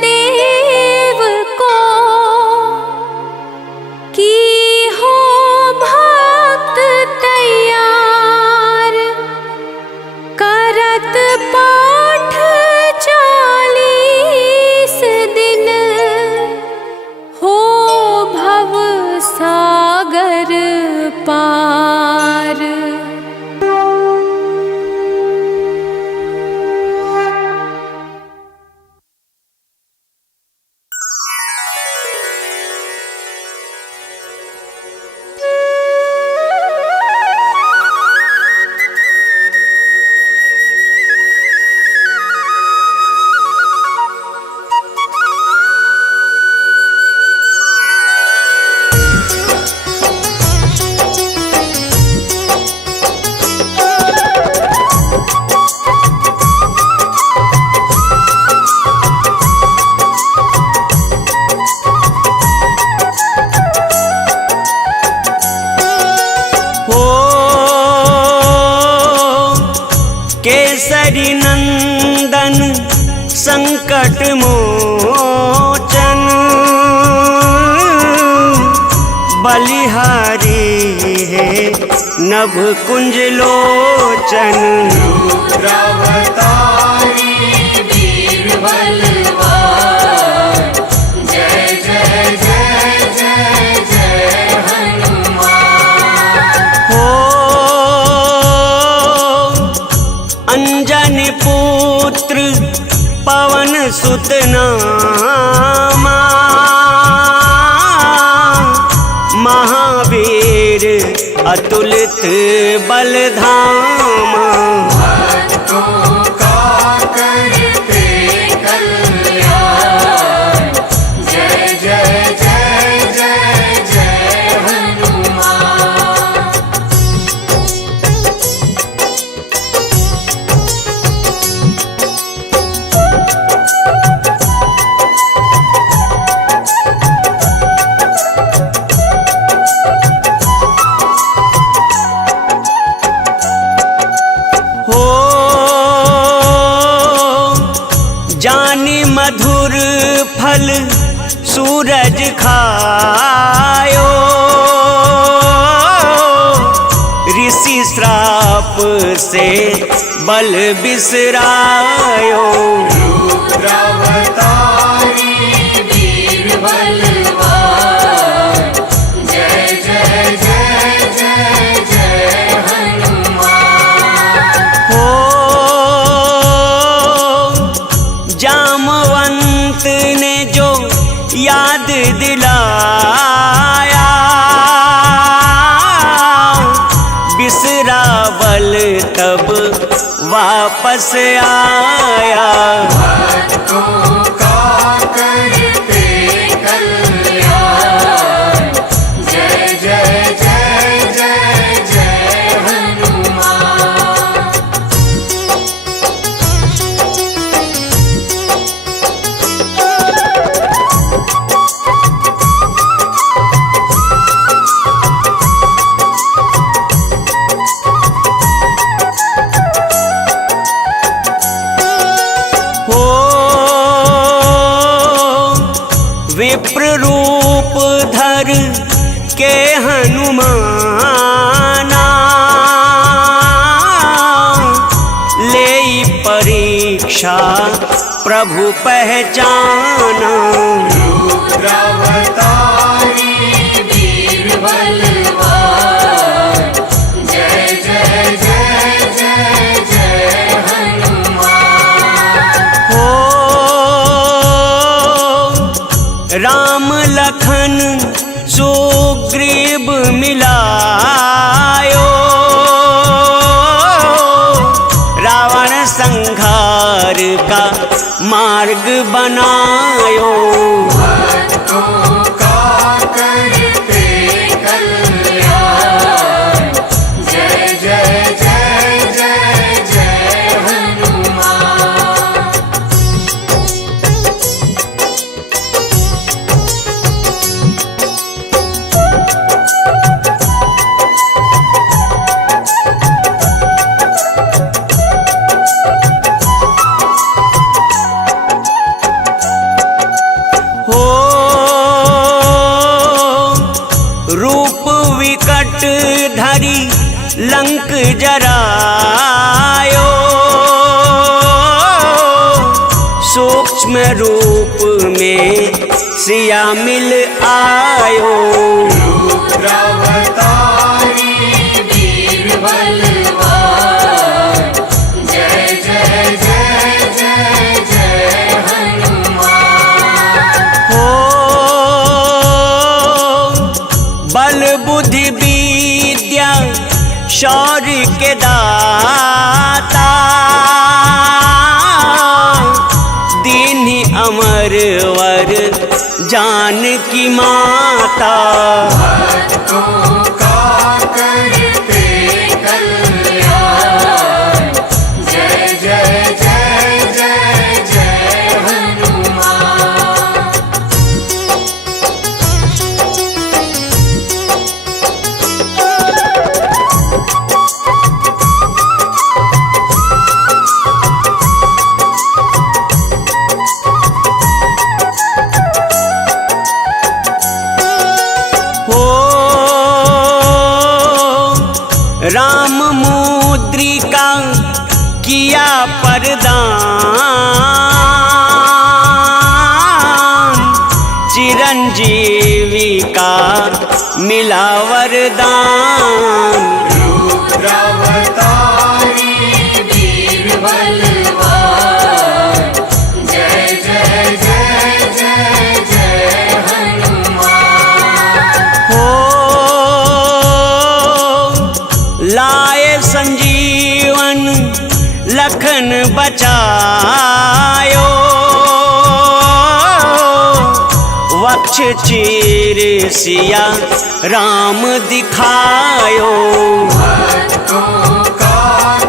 देव को, की हो भक्त तैयार। करत पाठ 40 दिन, हो भव सागर पार। केसरी नंदन संकट मोचन, बलिहारी है नभ कुंज लोचन। रुद्रावतारी वीर बलवान, जय जय जय जय जय हनुमान। हो अंजनी पुत्र पवन सुत नामा, महावीर अतुलित बलधामा। भक्तों का करते कल्याण, जय जय जय जय जय हनुमान। हो जानी मधुर फल सूरज खायो, ऋषि श्राप से बल बिसरायो। रुद्रावतारी वीर बलवान, जय जय जय जय जय हनुमान। हो जामवंत ने जो याद दिलाया, बिसरावल तब वापस आया। भक्तों का करते कल्याण, जय जय जय जय जय हनुमान। हो विप्र रूप धर के हनुमाना, ले परीक्षा प्रभु पहचाना। रुद्रावतारी वीर बलवान, जय जय जय जय जय हनुमान। हो राम लखन सुग्रीव मिलायो, रावण संहार का मार्ग बनायो। भक्तों का करते जरायो, सूक्ष्म रूप में सिया मिल आयो। रुद्रावतारी वीर बलवान, जय जय जय जय जय हनुमान। हो बल बुद्धि विद्या शौर्य के दाता, दीन्ही अमर वर जानकी माता। भक्तों का करते कल्याण, जय जय जय जय जय हनुमान। राम मुद्रिका किया परदान, चिरंजीवी का मिला वरदान। रुद्रावतारी वीर बलवान, जय जय जय जय जय हनुमान। हो लाए संजीवन लखन बचायो, वक्ष चीर सिया राम दिखायो। भक्तों का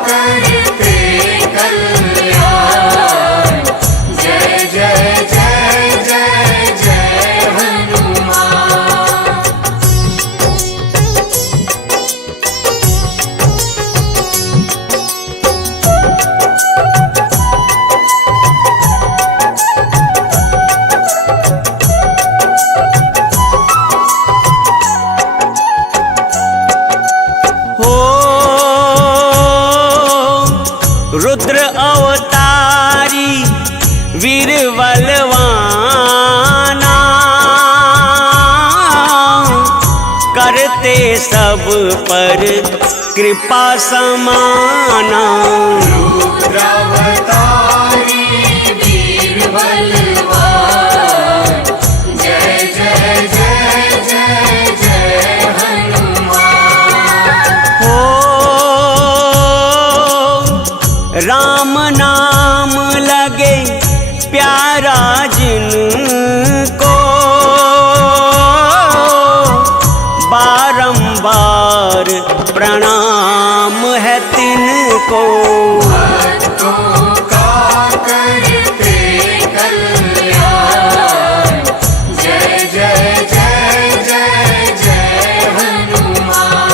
करते कल्याण, जय जय जय जय जय हनुमान। हो रुद्र अवतारी वीर बलवाना, करते सब पर कृपा समाना। रुद्रावतारी वीर बलवान, जय जय जय जय जय हनुमान। हो राम नाम लगे प्यारा जिनको, बारंबार प्रणाम है तिनको। भक्तों का करते कल्याण, जय जय जय जय जय हनुमान।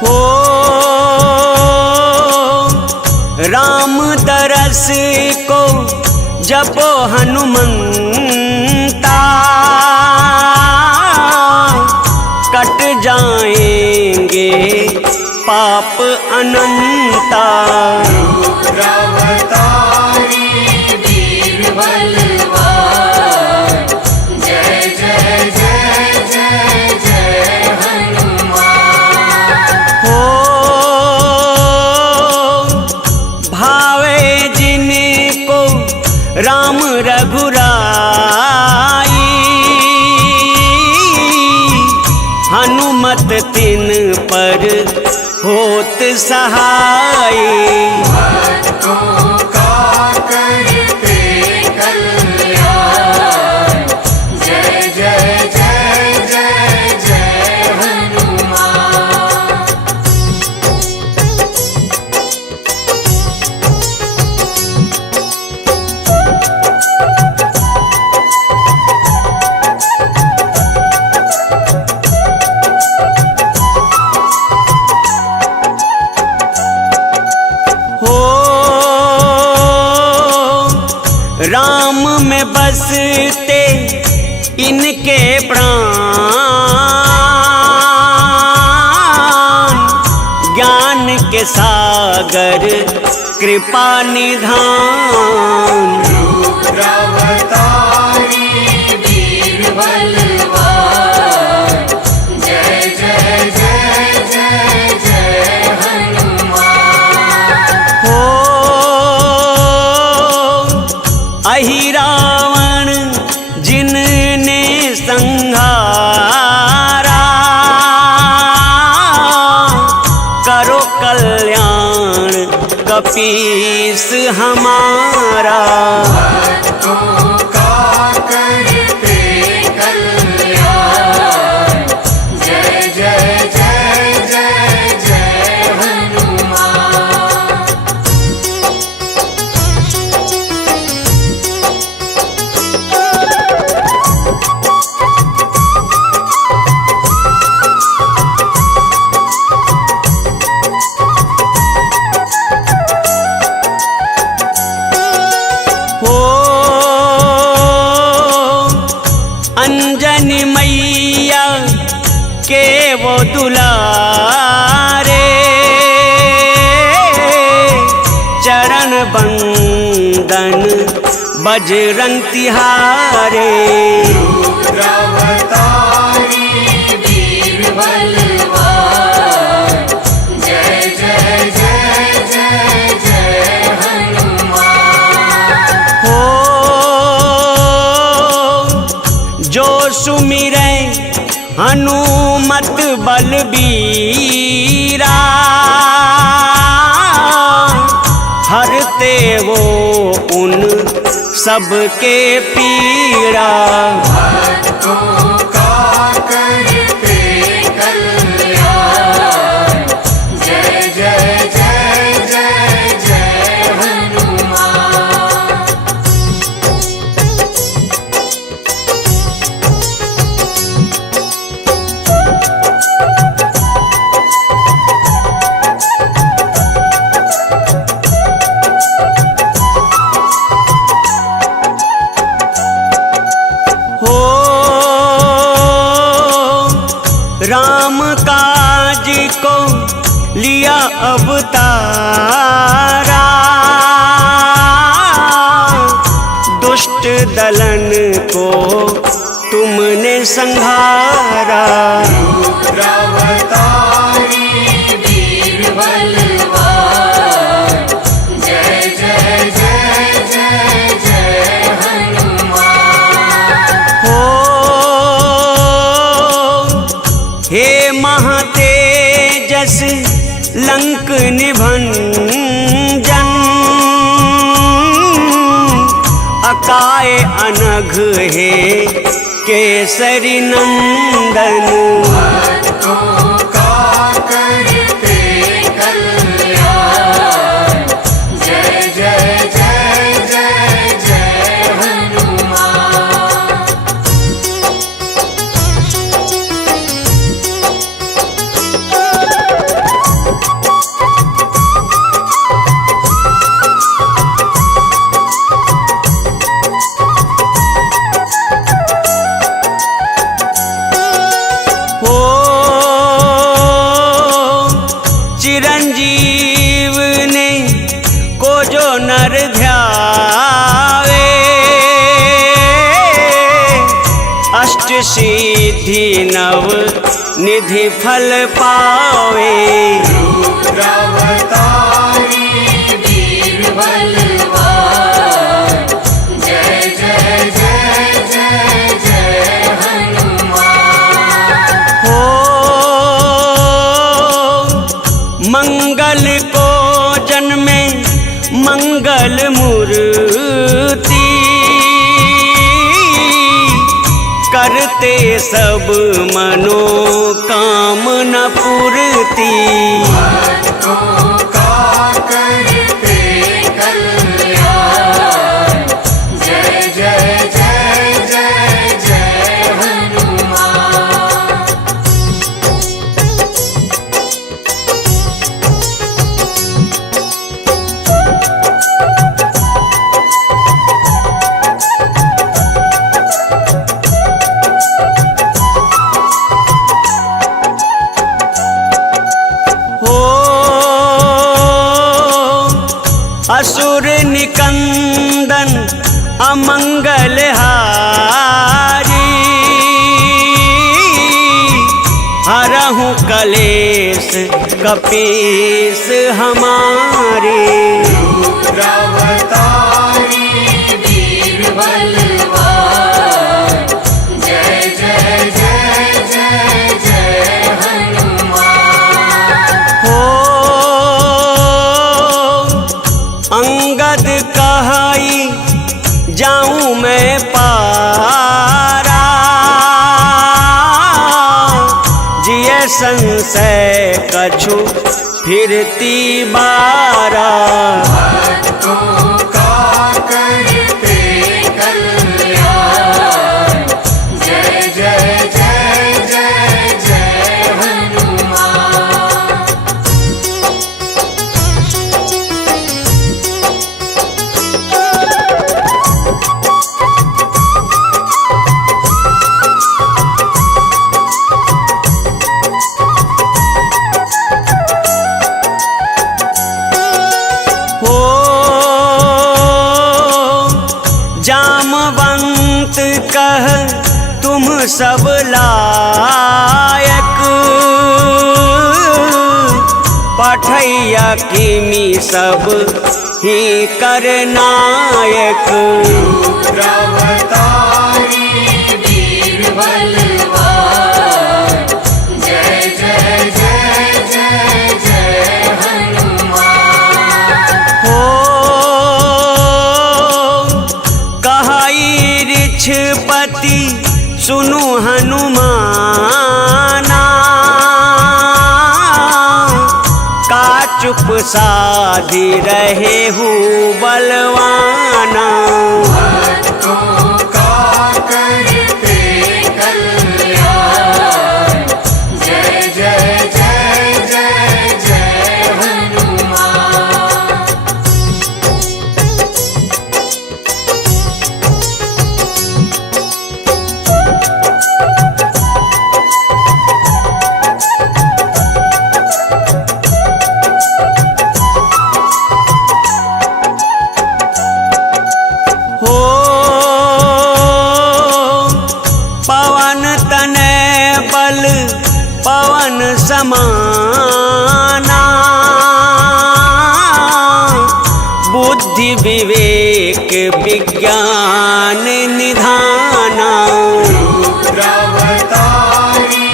हो राम दरस को जपो हनुमंता, कट जाएंगे पाप अनंता। रुद्रावतारी वीर बलवान, जय जय जय जय जय हनुमान। हो भावे जिनको राम रघुराई, हनुमत तिन पर होत सहाय। भक्तों का करते कल्याण, जय जय जय जय जय हनुमान। राम में बसते इनके प्राण, ज्ञान के सागर कृपा निधान। रुद्रावतारी वीर बलवान, जय जय जय जय जय हनुमान। हो अहि रावण जिनने संहारा, करो कल्याण कपीस हमारा। भक्तों का करते कल्याण, जय जय जय जय जय हनुमान। हो अंजनी मैया के वो दुलारे, चरण बंदन बजरंग तिहारे। रुद्रावतारी वीर बलवान, जय जय जय जय जय हनुमान। हो जो सुमिरै हनुमत बलबीरा, हरते वो उन सबके पीड़ा। भक्तों का करते कल्याण, जय जय जय जय जय हनुमान। हो राम काज को लिया अवतारा, दुष्ट दलन को तुमने संहारा। रुद्रावतारी वीर बलवान, जय जय जय जय जय हनुमान। हो हे महातेजस लंक निभंजन, अकाय अनघ हे केसरी नंदन। भक्तों का करते कल्याण, जय जय जय जय जय हनुमान। हो चिरंजीव ने को जो नर ध्यावे, अष्ट सिद्धि नव निधि फल पावे। रुद्रावतारी वीर बलवान, जय जय जय जय जय हनुमान। हो मंगल को जन्मे मंगल मूर्ति, करते सब मनोकामना पूर्ति। भक्तों का करते कल्याण, जय जय जय जय जय हनुमान। निकंदन अमंगल हारी, हरहु कलेश कपीस हमारे। रुद्रावतारी वीर बलवान, जय जय जय जय जय हनुमान। हो अंगद कहाई जाऊं मैं पारा, जिय संशय कछु फिरती बारा। भक्तों का करते कल्याण, जय जय जय जय जय हनुमान। हो जामवंत कह तुम सब लायक, पठैया किमी सब ही करनायक। रुद्रावतारी वीर बलवान, जय जय जय जय जय हनुमान। हो कहाई ऋक्षपति सुनु हनुमाना, का चुप साधी रहे हूँ बलवाना। भक्तों का करते कल्याण, जय जय जय जय जय हनुमान। हो पवन तनय बल पवन समाना, बुद्धि विवेक विज्ञान निधाना। रुद्रावतारी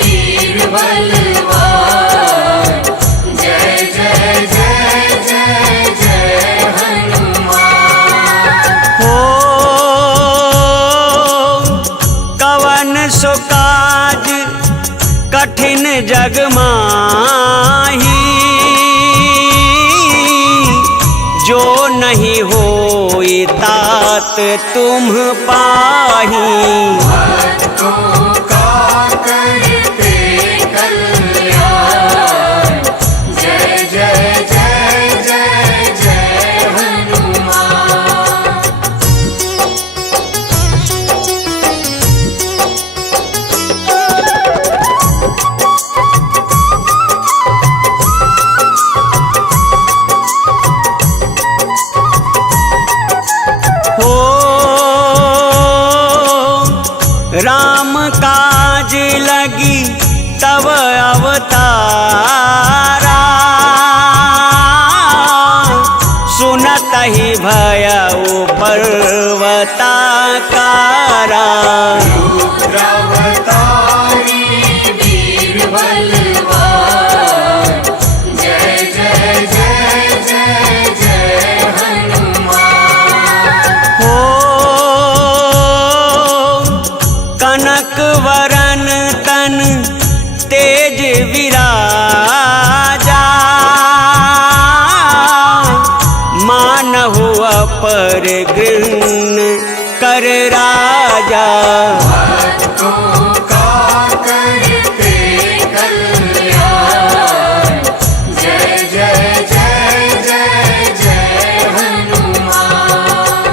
वीर बलवान, जय जय जय जय जय हनुमान। हो कवन सो काज कठिन जग माही, जो नहीं होई तात तुम पाही। भक्तों का करते कल्याण, जय जय जय जय जय हनुमान। हो राम काज लगी तब अवतारा, सुनत ही भयउ पर्वताकारा। रुद्रावतारी वीर बलवान, जय जय जय जय जय हनुमान। हो कनक वरन तन तेज विराजा, मानहु अपर गृहन कर राजा। भक्तों का करते कल्याण, जय जय जय जय जय हनुमान।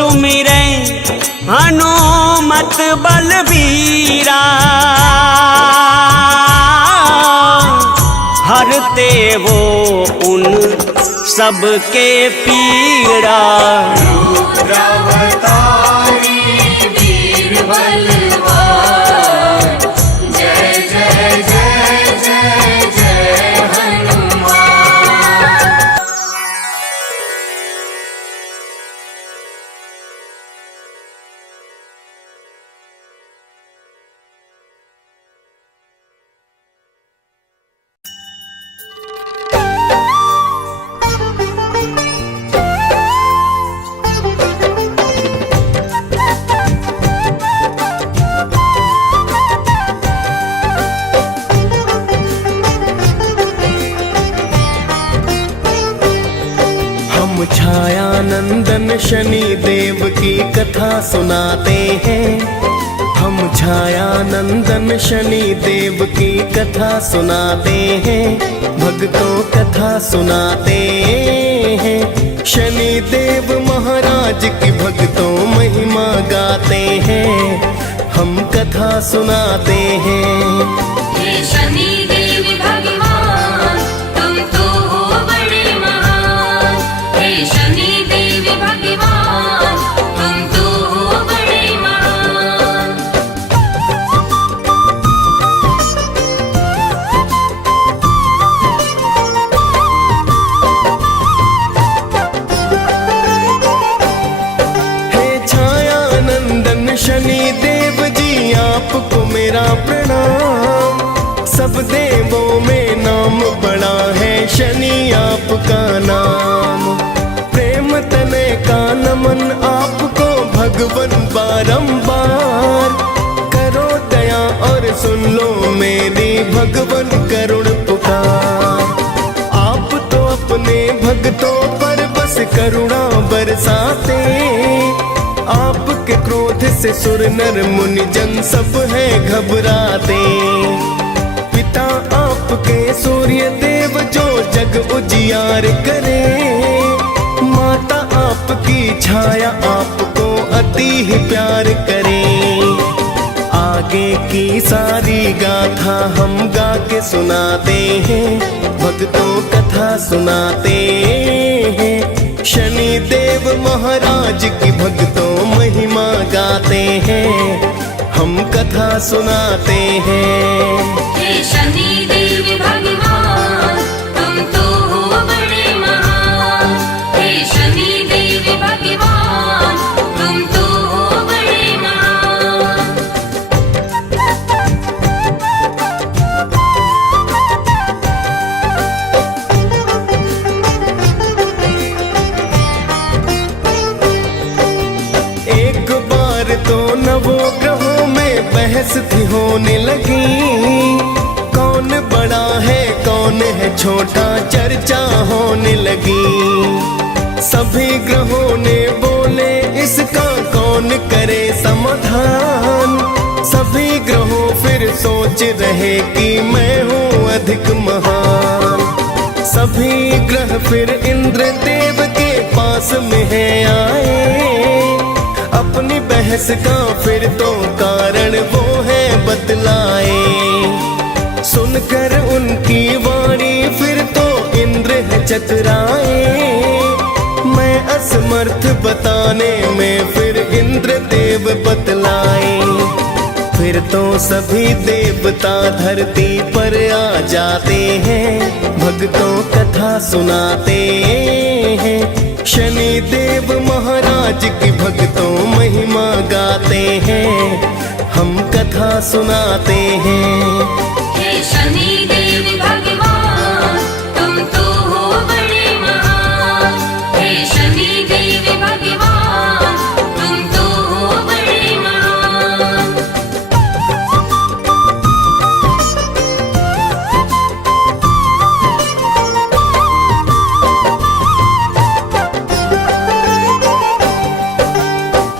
सुमिरै हनुमत बलबीरा, हरते वो उन सबके पीड़ा। रुद्रावतारी वीर बलवान, जय जय जय जय जय हनुमान। छायानंदन शनि देव की कथा सुनाते हैं। हम छायानंदन शनि देव की कथा सुनाते हैं। भक्तों कथा सुनाते हैं। शनि देव महाराज की भक्तों महिमा गाते हैं। हम कथा सुनाते हैं। हे शनि देव भगवान, तुम तो हो बड़े महान। हे शनि देव भगवान, तुम तो हो बड़े महान। हे छायानंदन शनि देव जी आपको मेरा प्रणाम। सब देवों में नाम बड़ा है शनि आपका नाम। प्रेम तने का नमन आपको भगवन बारंबार। करो दया और सुन लो मेरी भगवन करुण पुकार। आप तो अपने भक्तों पर बस करुणा बरसाते। आपके क्रोध से सुर नर मुनि जन सब है घबराते। पिता आपके सूर्य देव जो जग उजियार करे। माता आपकी छाया आपको अति ही प्यार करे। आगे की सारी गाथा हम गा के सुनाते हैं। भक्तों कथा सुनाते हैं। शनि देव महाराज की भक्तों महिमा गाते हैं। हम कथा सुनाते हैं। हे शनि देव भगवान, तुम तो हो बड़े महान। हे शनि देव भगवान, तुम तो हो बड़े महान। एक बार तो नवों ग्रहों में बहस थी होने लगी। कौन बड़ा है कौन है छोटा चर्चा होने लगी। सभी ग्रहों ने बोले इसका कौन करे समाधान। सभी ग्रहों फिर सोच रहे कि मैं हूँ अधिक महान। सभी ग्रह फिर इंद्र देव के पास में है आए। अपनी बहस का फिर तो कारण वो है बतलाए। सुनकर उनकी वाणी फिर तो इंद्र है चतुराए। मैं असमर्थ बताने में फिर इंद्र देव बतलाए। फिर तो सभी देवता धरती पर आ जाते हैं। भक्तों कथा सुनाते हैं। शनि देव महाराज की भक्तों महिमा गाते हैं। हम कथा सुनाते हैं। हे शनि देव भगवान, तुम तो हो बड़े महान। हे शनि देव भगवान, तुम तो हो बड़े महान।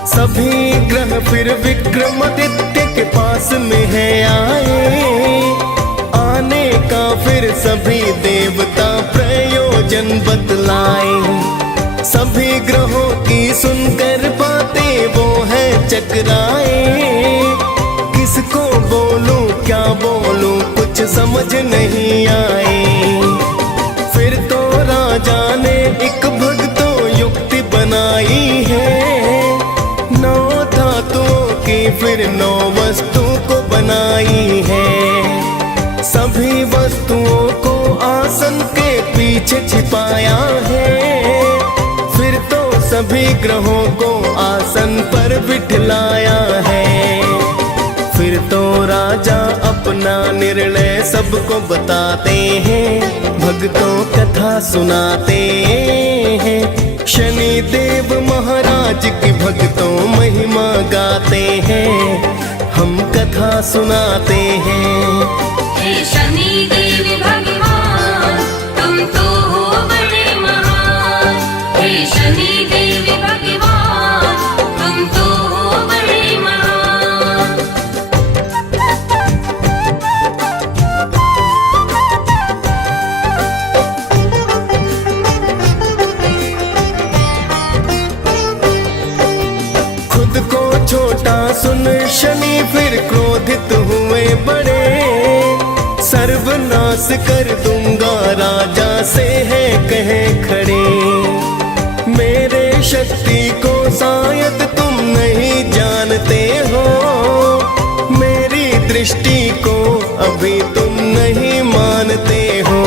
सभी ग्रह फिर विक्रमादित्य के पास में है आए। आने का फिर सभी देवता प्रयोजन बतलाए। सभी ग्रहों की सुनकर बात टकराए। किसको बोलूं क्या बोलूं कुछ समझ नहीं आए। फिर तो राजा ने एक भक्तों युक्ति बनाई है। 9 धातुओं की फिर 9 वस्तु को बनाई है। सभी वस्तुओं को आसन के पीछे छिपाया है। फिर तो सभी ग्रहों को आसन पर बिठलाया है। फिर तो राजा अपना निर्णय सबको बताते हैं। भक्तों कथा सुनाते हैं। शनि देव महाराज की भक्तों महिमा गाते हैं। हम कथा सुनाते हैं। हे शनि देव भगवान तुम तो हो बड़े महान। हे शनि देव भगवान तुम तो हो बड़े महान। खुद को छोटा सुन शनि फिर क्रोधित हुए बड़े। सर्वनाश कर दूंगा राजा से है कहे खड़े। मेरे शक्ति को शायद तुम नहीं जानते हो। मेरी दृष्टि को अभी तुम नहीं मानते हो।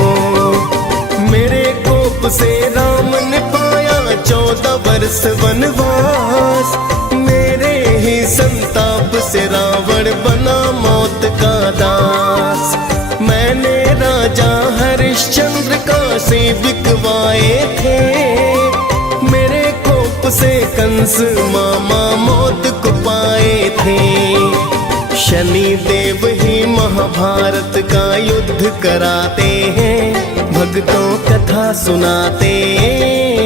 मेरे कोप से राम ने पाया 14 वर्ष वनवास। मेरे ही संताप से रावण बना मौत का दास। मैंने राजा हरिश्चंद्र काशी बिकवाए थे। मेरे कोप से कंस मामा मौत को पाए थे। शनि देव ही महाभारत का युद्ध कराते हैं। भक्तों कथा सुनाते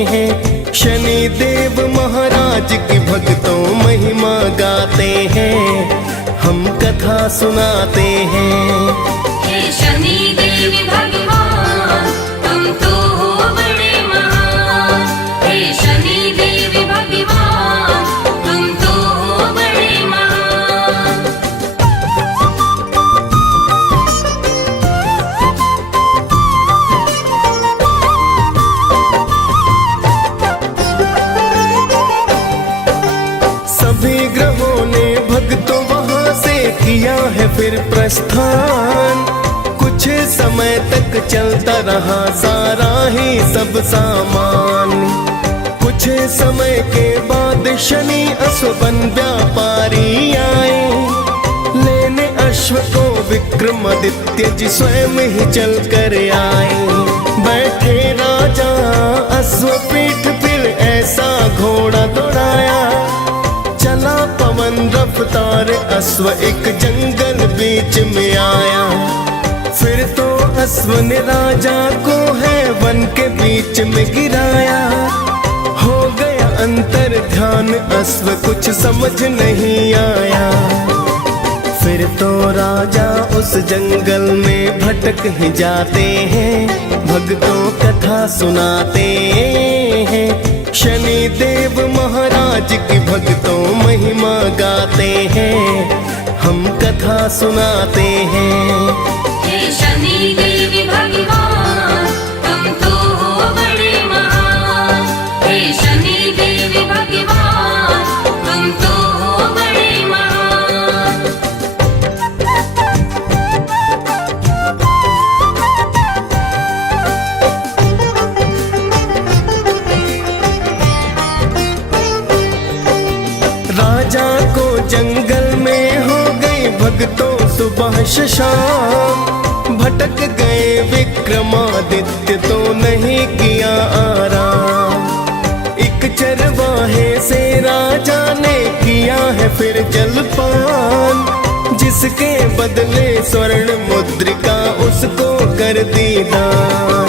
हैं। शनि देव महाराज की भक्तों महिमा गाते हैं। हम कथा सुनाते हैं। हे शनि देव भगवान तुम तो हो बड़े महान। हे शनि देव भगवान तुम तो हो बड़े महान। सभी ग्रहों ने भक्तों वहां से किया है फिर प्रस्थान। कुछ समय तक चलता रहा सारा ही सब सामान। कुछ समय के बाद शनि अश्वबन व्यापारी आए। लेने अश्व को विक्रमादित्य जी स्वयं ही चल कर आए। बैठे राजा अश्वपीठ फिर ऐसा घोड़ा दौड़ाया। चला पवन रफ्तार अश्व एक जंगल बीच में आया। फिर तो अश्व ने राजा को है वन के बीच में गिराया। हो गया अंतर ध्यान अश्व कुछ समझ नहीं आया। फिर तो राजा उस जंगल में भटक ही जाते हैं। भक्तों कथा सुनाते हैं। शनि देव महाराज की भक्तों महिमा गाते हैं। हम कथा सुनाते हैं। हे शनि देव भगवान तुम तो हो बड़े महान। हे शनि देव भगवान तुम तो हो बड़े महान। राजा को जंगल में हो गई भक्तों सुबह शाम। भटक गए विक्रमादित्य तो नहीं किया आराम। एक चरवाहे से राजा ने किया है फिर जलपान। जिसके बदले स्वर्ण मुद्रिका उसको कर दी दान।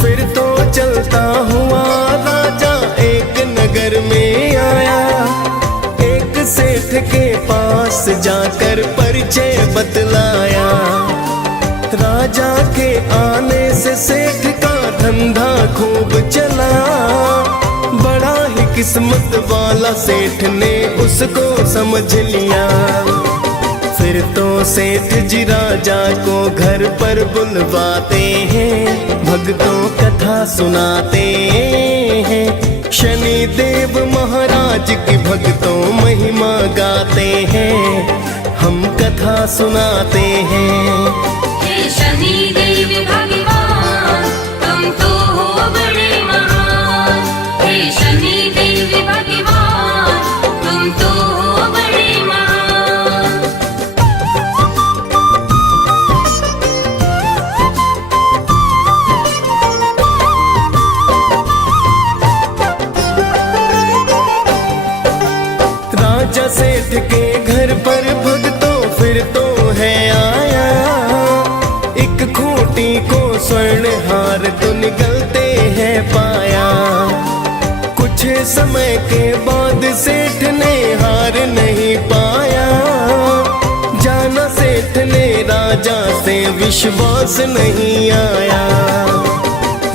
फिर तो चलता हुआ राजा एक नगर में आया। एक सेठ के पास जाकर परिचय बतलाया। राजा के आने से सेठ का धंधा खूब चला। बड़ा ही किस्मत वाला सेठ ने उसको समझ लिया। फिर तो सेठ जी राजा को घर पर बुलवाते हैं, भक्तों कथा सुनाते हैं। शनि देव महाराज की भक्तों महिमा गाते हैं, हम कथा सुनाते हैं। हे शनि देव भगवान तुम तो हो बड़े महान। हे शनि देव भगवान तुम तो हो बड़े महान। राजा सेठ के घर पर भक्तों फिर तो है आया, एक खूंटी को स्वर्ण हार तो निकलते हैं पाया। कुछ समय के बाद सेठ ने हार नहीं पाया, जाना सेठ ने राजा से विश्वास नहीं आया।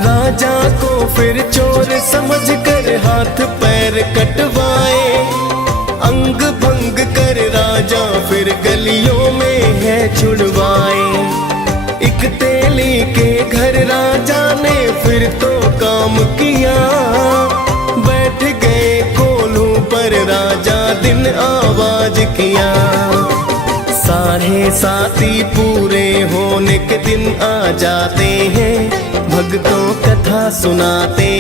राजा को फिर चोर समझकर हाथ पैर कटवाए, अंग भंग कर राजा फिर गलियों में है छुड़वाए। एक तेली के घर राजा ने फिर तो काम किया, बैठ गए कोल्हू पर राजा दिन आवाज किया। साढ़े साथी पूरे होने के दिन आ जाते हैं, भक्तों कथा सुनाते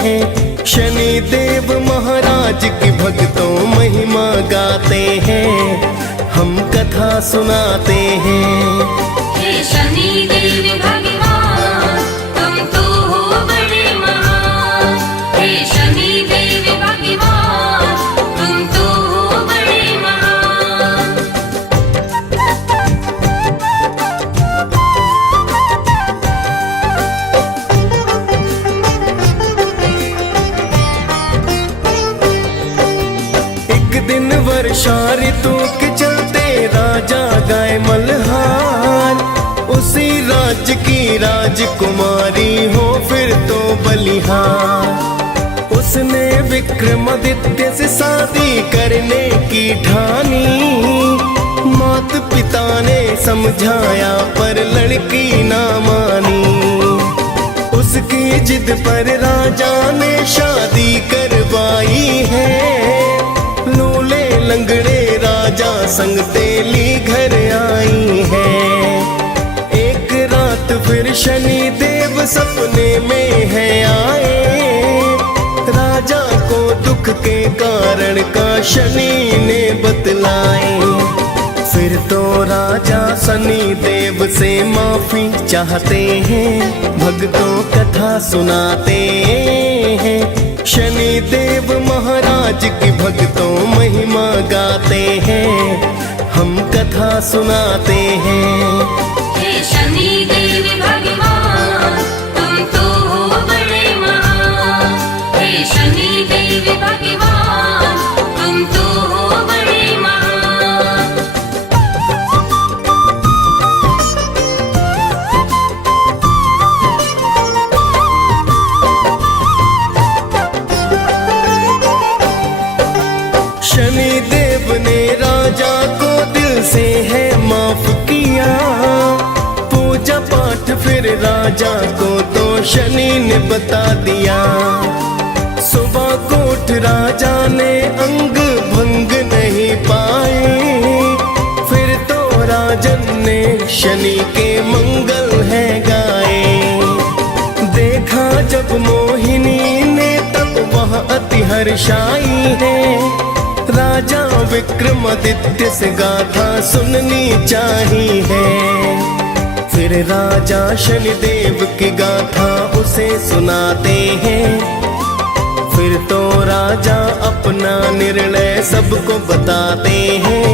हैं। शनि देव महाराज की भक्तों महिमा गाते हैं, हम कथा सुनाते हैं। हे शनि देव भगवान तुम तो हो बड़े महान। हे शनि देव भगवान तुम तो हो बड़े महान। एक दिन वर्षा ऋतु के चलते राजा गाय मल्हार, उसी राज्य की राजकुमारी हो फिर तो बलिहार। उसने विक्रमादित्य से शादी करने की ठानी, माता पिता ने समझाया पर लड़की ना मानी। उसकी जिद पर राजा ने शादी करवाई है, लूले लंगड़े राजा संग तेली घर आई है। एक रात फिर शनि देव सपने में है आए, राजा को दुख के कारण का शनि ने बतलाए। फिर तो राजा शनि देव से माफी चाहते हैं, भक्तों कथा सुनाते हैं। शनि देव महाराज की भक्तों महिमा गाते हैं, हम कथा सुनाते हैं। हे शनि देव भगवान तुम तो हो बड़े महान। हे शनि देव भगवान तुम तो हो बड़े महान। शनि देव ने राजा को दिल से है माफ किया, पूजा पाठ फिर राजा को तो शनि ने बता दिया। सुबह को उठ राजा ने अंग भंग नहीं पाए, फिर तो राजन ने शनि के मंगल है गाए। देखा जब मोहिनी ने तब वह अति हर्षाई है, राजा विक्रमादित्य से गाथा सुननी चाहिए है। फिर राजा शनिदेव की गाथा उसे सुनाते हैं, फिर तो राजा अपना निर्णय सबको बताते हैं।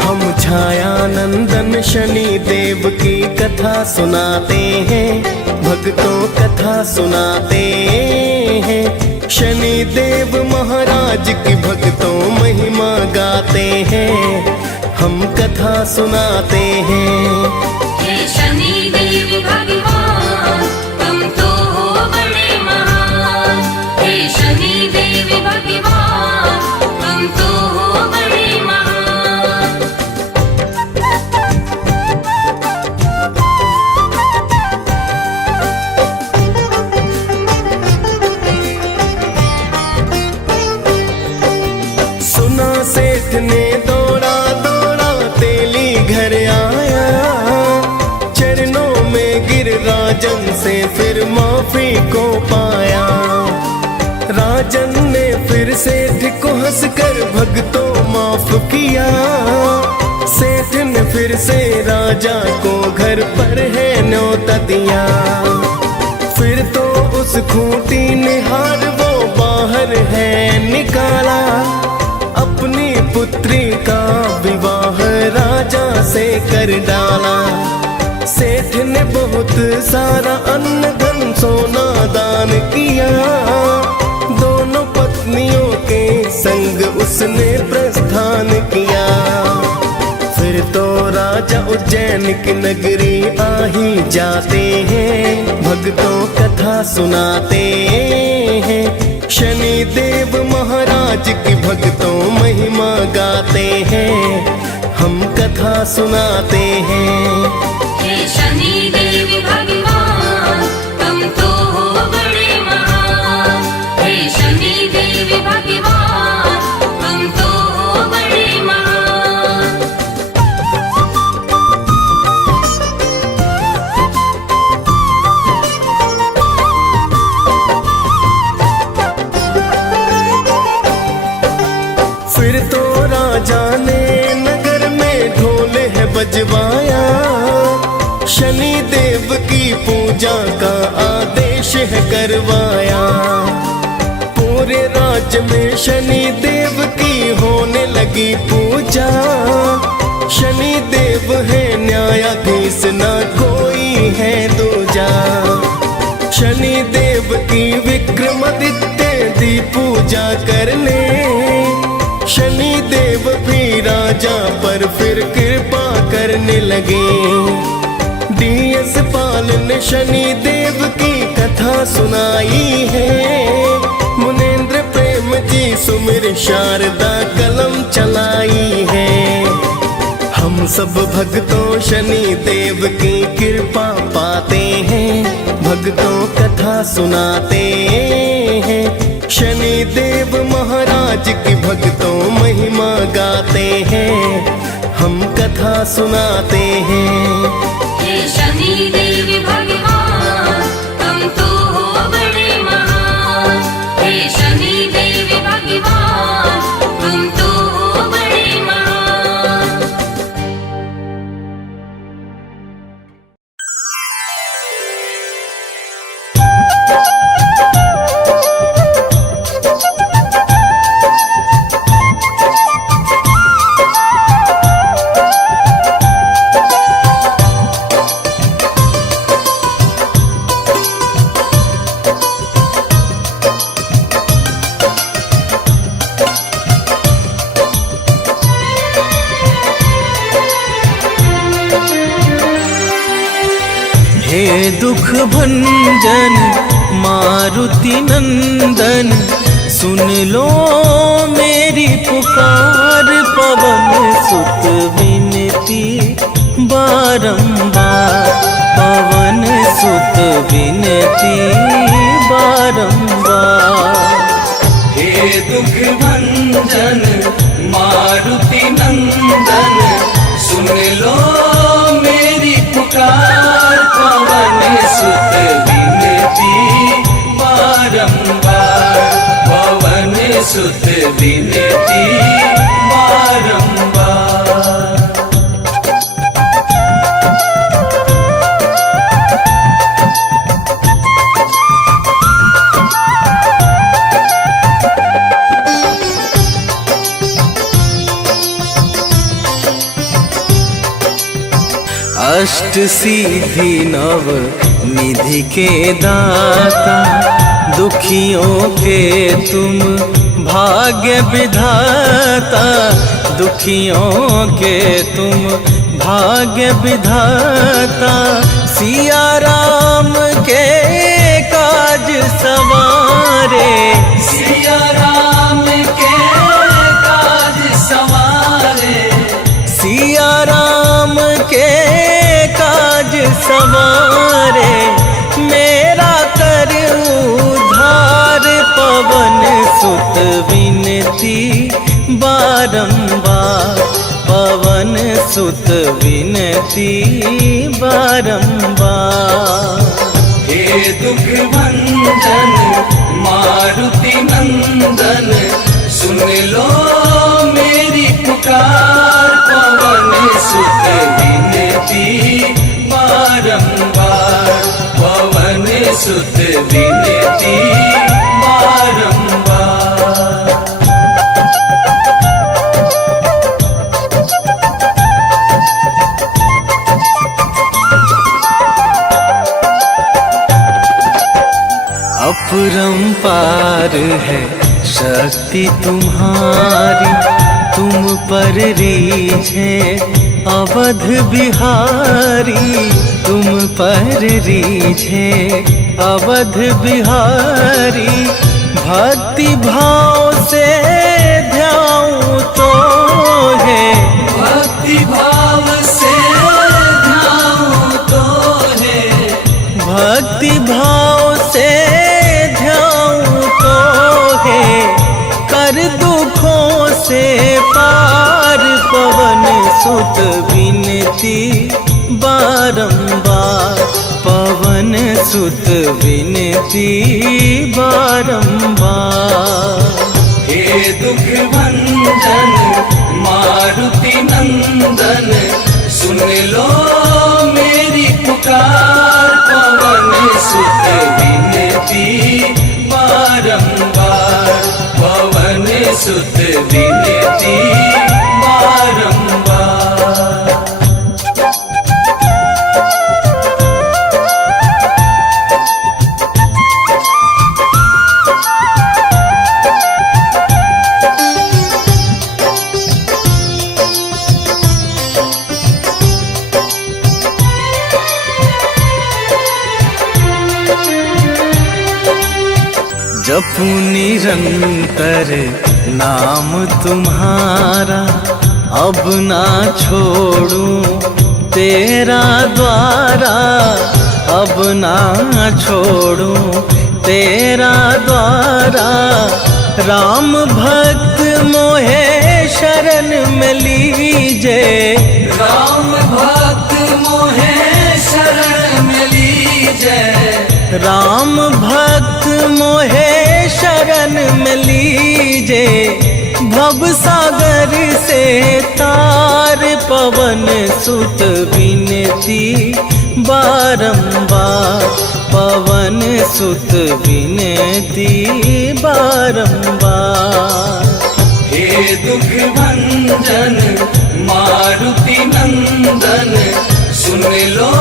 हम छाया नंदन शनि देव की कथा सुनाते हैं, भक्तों कथा सुनाते हैं। शनि देव महाराज की भक्तों महिमा गाते हैं, हम कथा सुनाते हैं। हे शनि देव भगवान तुम तो हो बड़े महान। हे शनि देव माफी को पाया। राजन ने फिर सेठ को हंसकर भक्तों माफ किया। सेठ ने फिर से राजा को घर पर है न्योता दिया। फिर तो उस खूंटी निहार वो बाहर है निकाला। अपनी पुत्री का विवाह राजा से कर डाला। सेठ ने बहुत सारा अन्न धन सोना दान किया। दोनों पत्नियों के संग उसने प्रस्थान किया। फिर तो राजा उज्जैन की नगरी आ ही जाते हैं। भक्तों कथा सुनाते हैं। शनि देव महाराज की भक्तों महिमा गाते हैं। हम कथा सुनाते हैं। हे शनि देव भगवान तुम तो हो बड़े महान। हे शनि देव भगवान तुम तो हो बड़े महान। फिर तो राजा ने नगर में ढोल है बजवाया। शनि देव की पूजा का आदेश है करवाया। पूरे राज्य में शनि देव की होने लगी पूजा। शनि देव है न्यायाधीश ना कोई है दूजा। शनि देव की विक्रमादित्य दी पूजा करने। शनि देव भी राजा पर फिर कृपा करने लगे। DS पाल ने शनि देव की कथा सुनाई है। मुनेन्द्र प्रेम जी सुमिर शारदा कलम चलाई है। हम सब भक्तों शनि देव की कृपा पाते हैं। भक्तों कथा सुनाते हैं। शनि देव महाराज की भक्तों महिमा गाते हैं। हम कथा सुनाते हैं। हे शनि देव भगवान तुम तो हो बड़े महान। हे शनि देव भगवान तुम तो हो बड़े महान। हे दुख भंजन मारुति नंदन, सुन लो मेरी पुकार। पवन सुत विनती बारंबार, पवन सुत विनती बारंबार। हे दुख भंजन मारुति नंदन, सुन लो मेरी पुकार। पवन सुत विनती बारंबार, पवन सुत विनती बारंबार। अष्ट सिद्धि नव निधि के दाता, दुखियों के तुम भाग्य विधाता। दुखियों के तुम भाग्य विधाता, सिया राम के काज सवारे। सिया राम के काज सवारे, सिया राम के काज सवारे। मेरा कर उद्धार, पवन सुत विनती बारंबार, पवन सुत विनती बारंबार। हे दुख भंजन मारुति नंदन, सुन लो मेरी पुकार, पवन सुत विनती बारंबार, पवन सुत विनती बारंबार। अपरंपार है शक्ति तुम्हारी, तुम पर रीझे अवध बिहारी, तुम पर रीझे अवध बिहारी। भक्ति भाव से ध्याऊं तो है, भक्ति भाव से ध्याऊं तो है, भक्ति भाव से कर दुखों से पार, पवन सुत विनती बारंबार, पवन सुत विनती बारंबार। हे दुख भंजन मारुति नंदन, सुन लो मेरी पुकार, पवन सुत विनती बारंबार, पवन सुत विनती बारंबार। जपू निरंतर नाम तुम्हारा, अब ना छोड़ूं तेरा द्वारा, अब ना छोड़ूं तेरा द्वारा। राम भक्त मोहे शरण में लीजे, राम भक्त मोहे शरण में लीजे, राम भक्त मोहे शरण में लीजे। भव सागर से तार, पवन सुत विनती बारंबार, पवन सुत विनती बारंबार। हे दुख भंजन मारुति नंदन, सुन लो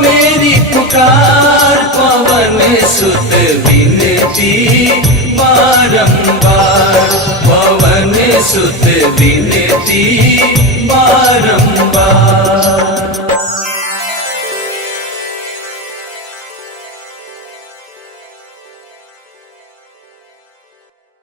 मेरी पुकार, पवन सुत विनती बारंबार, पवन सुत विनती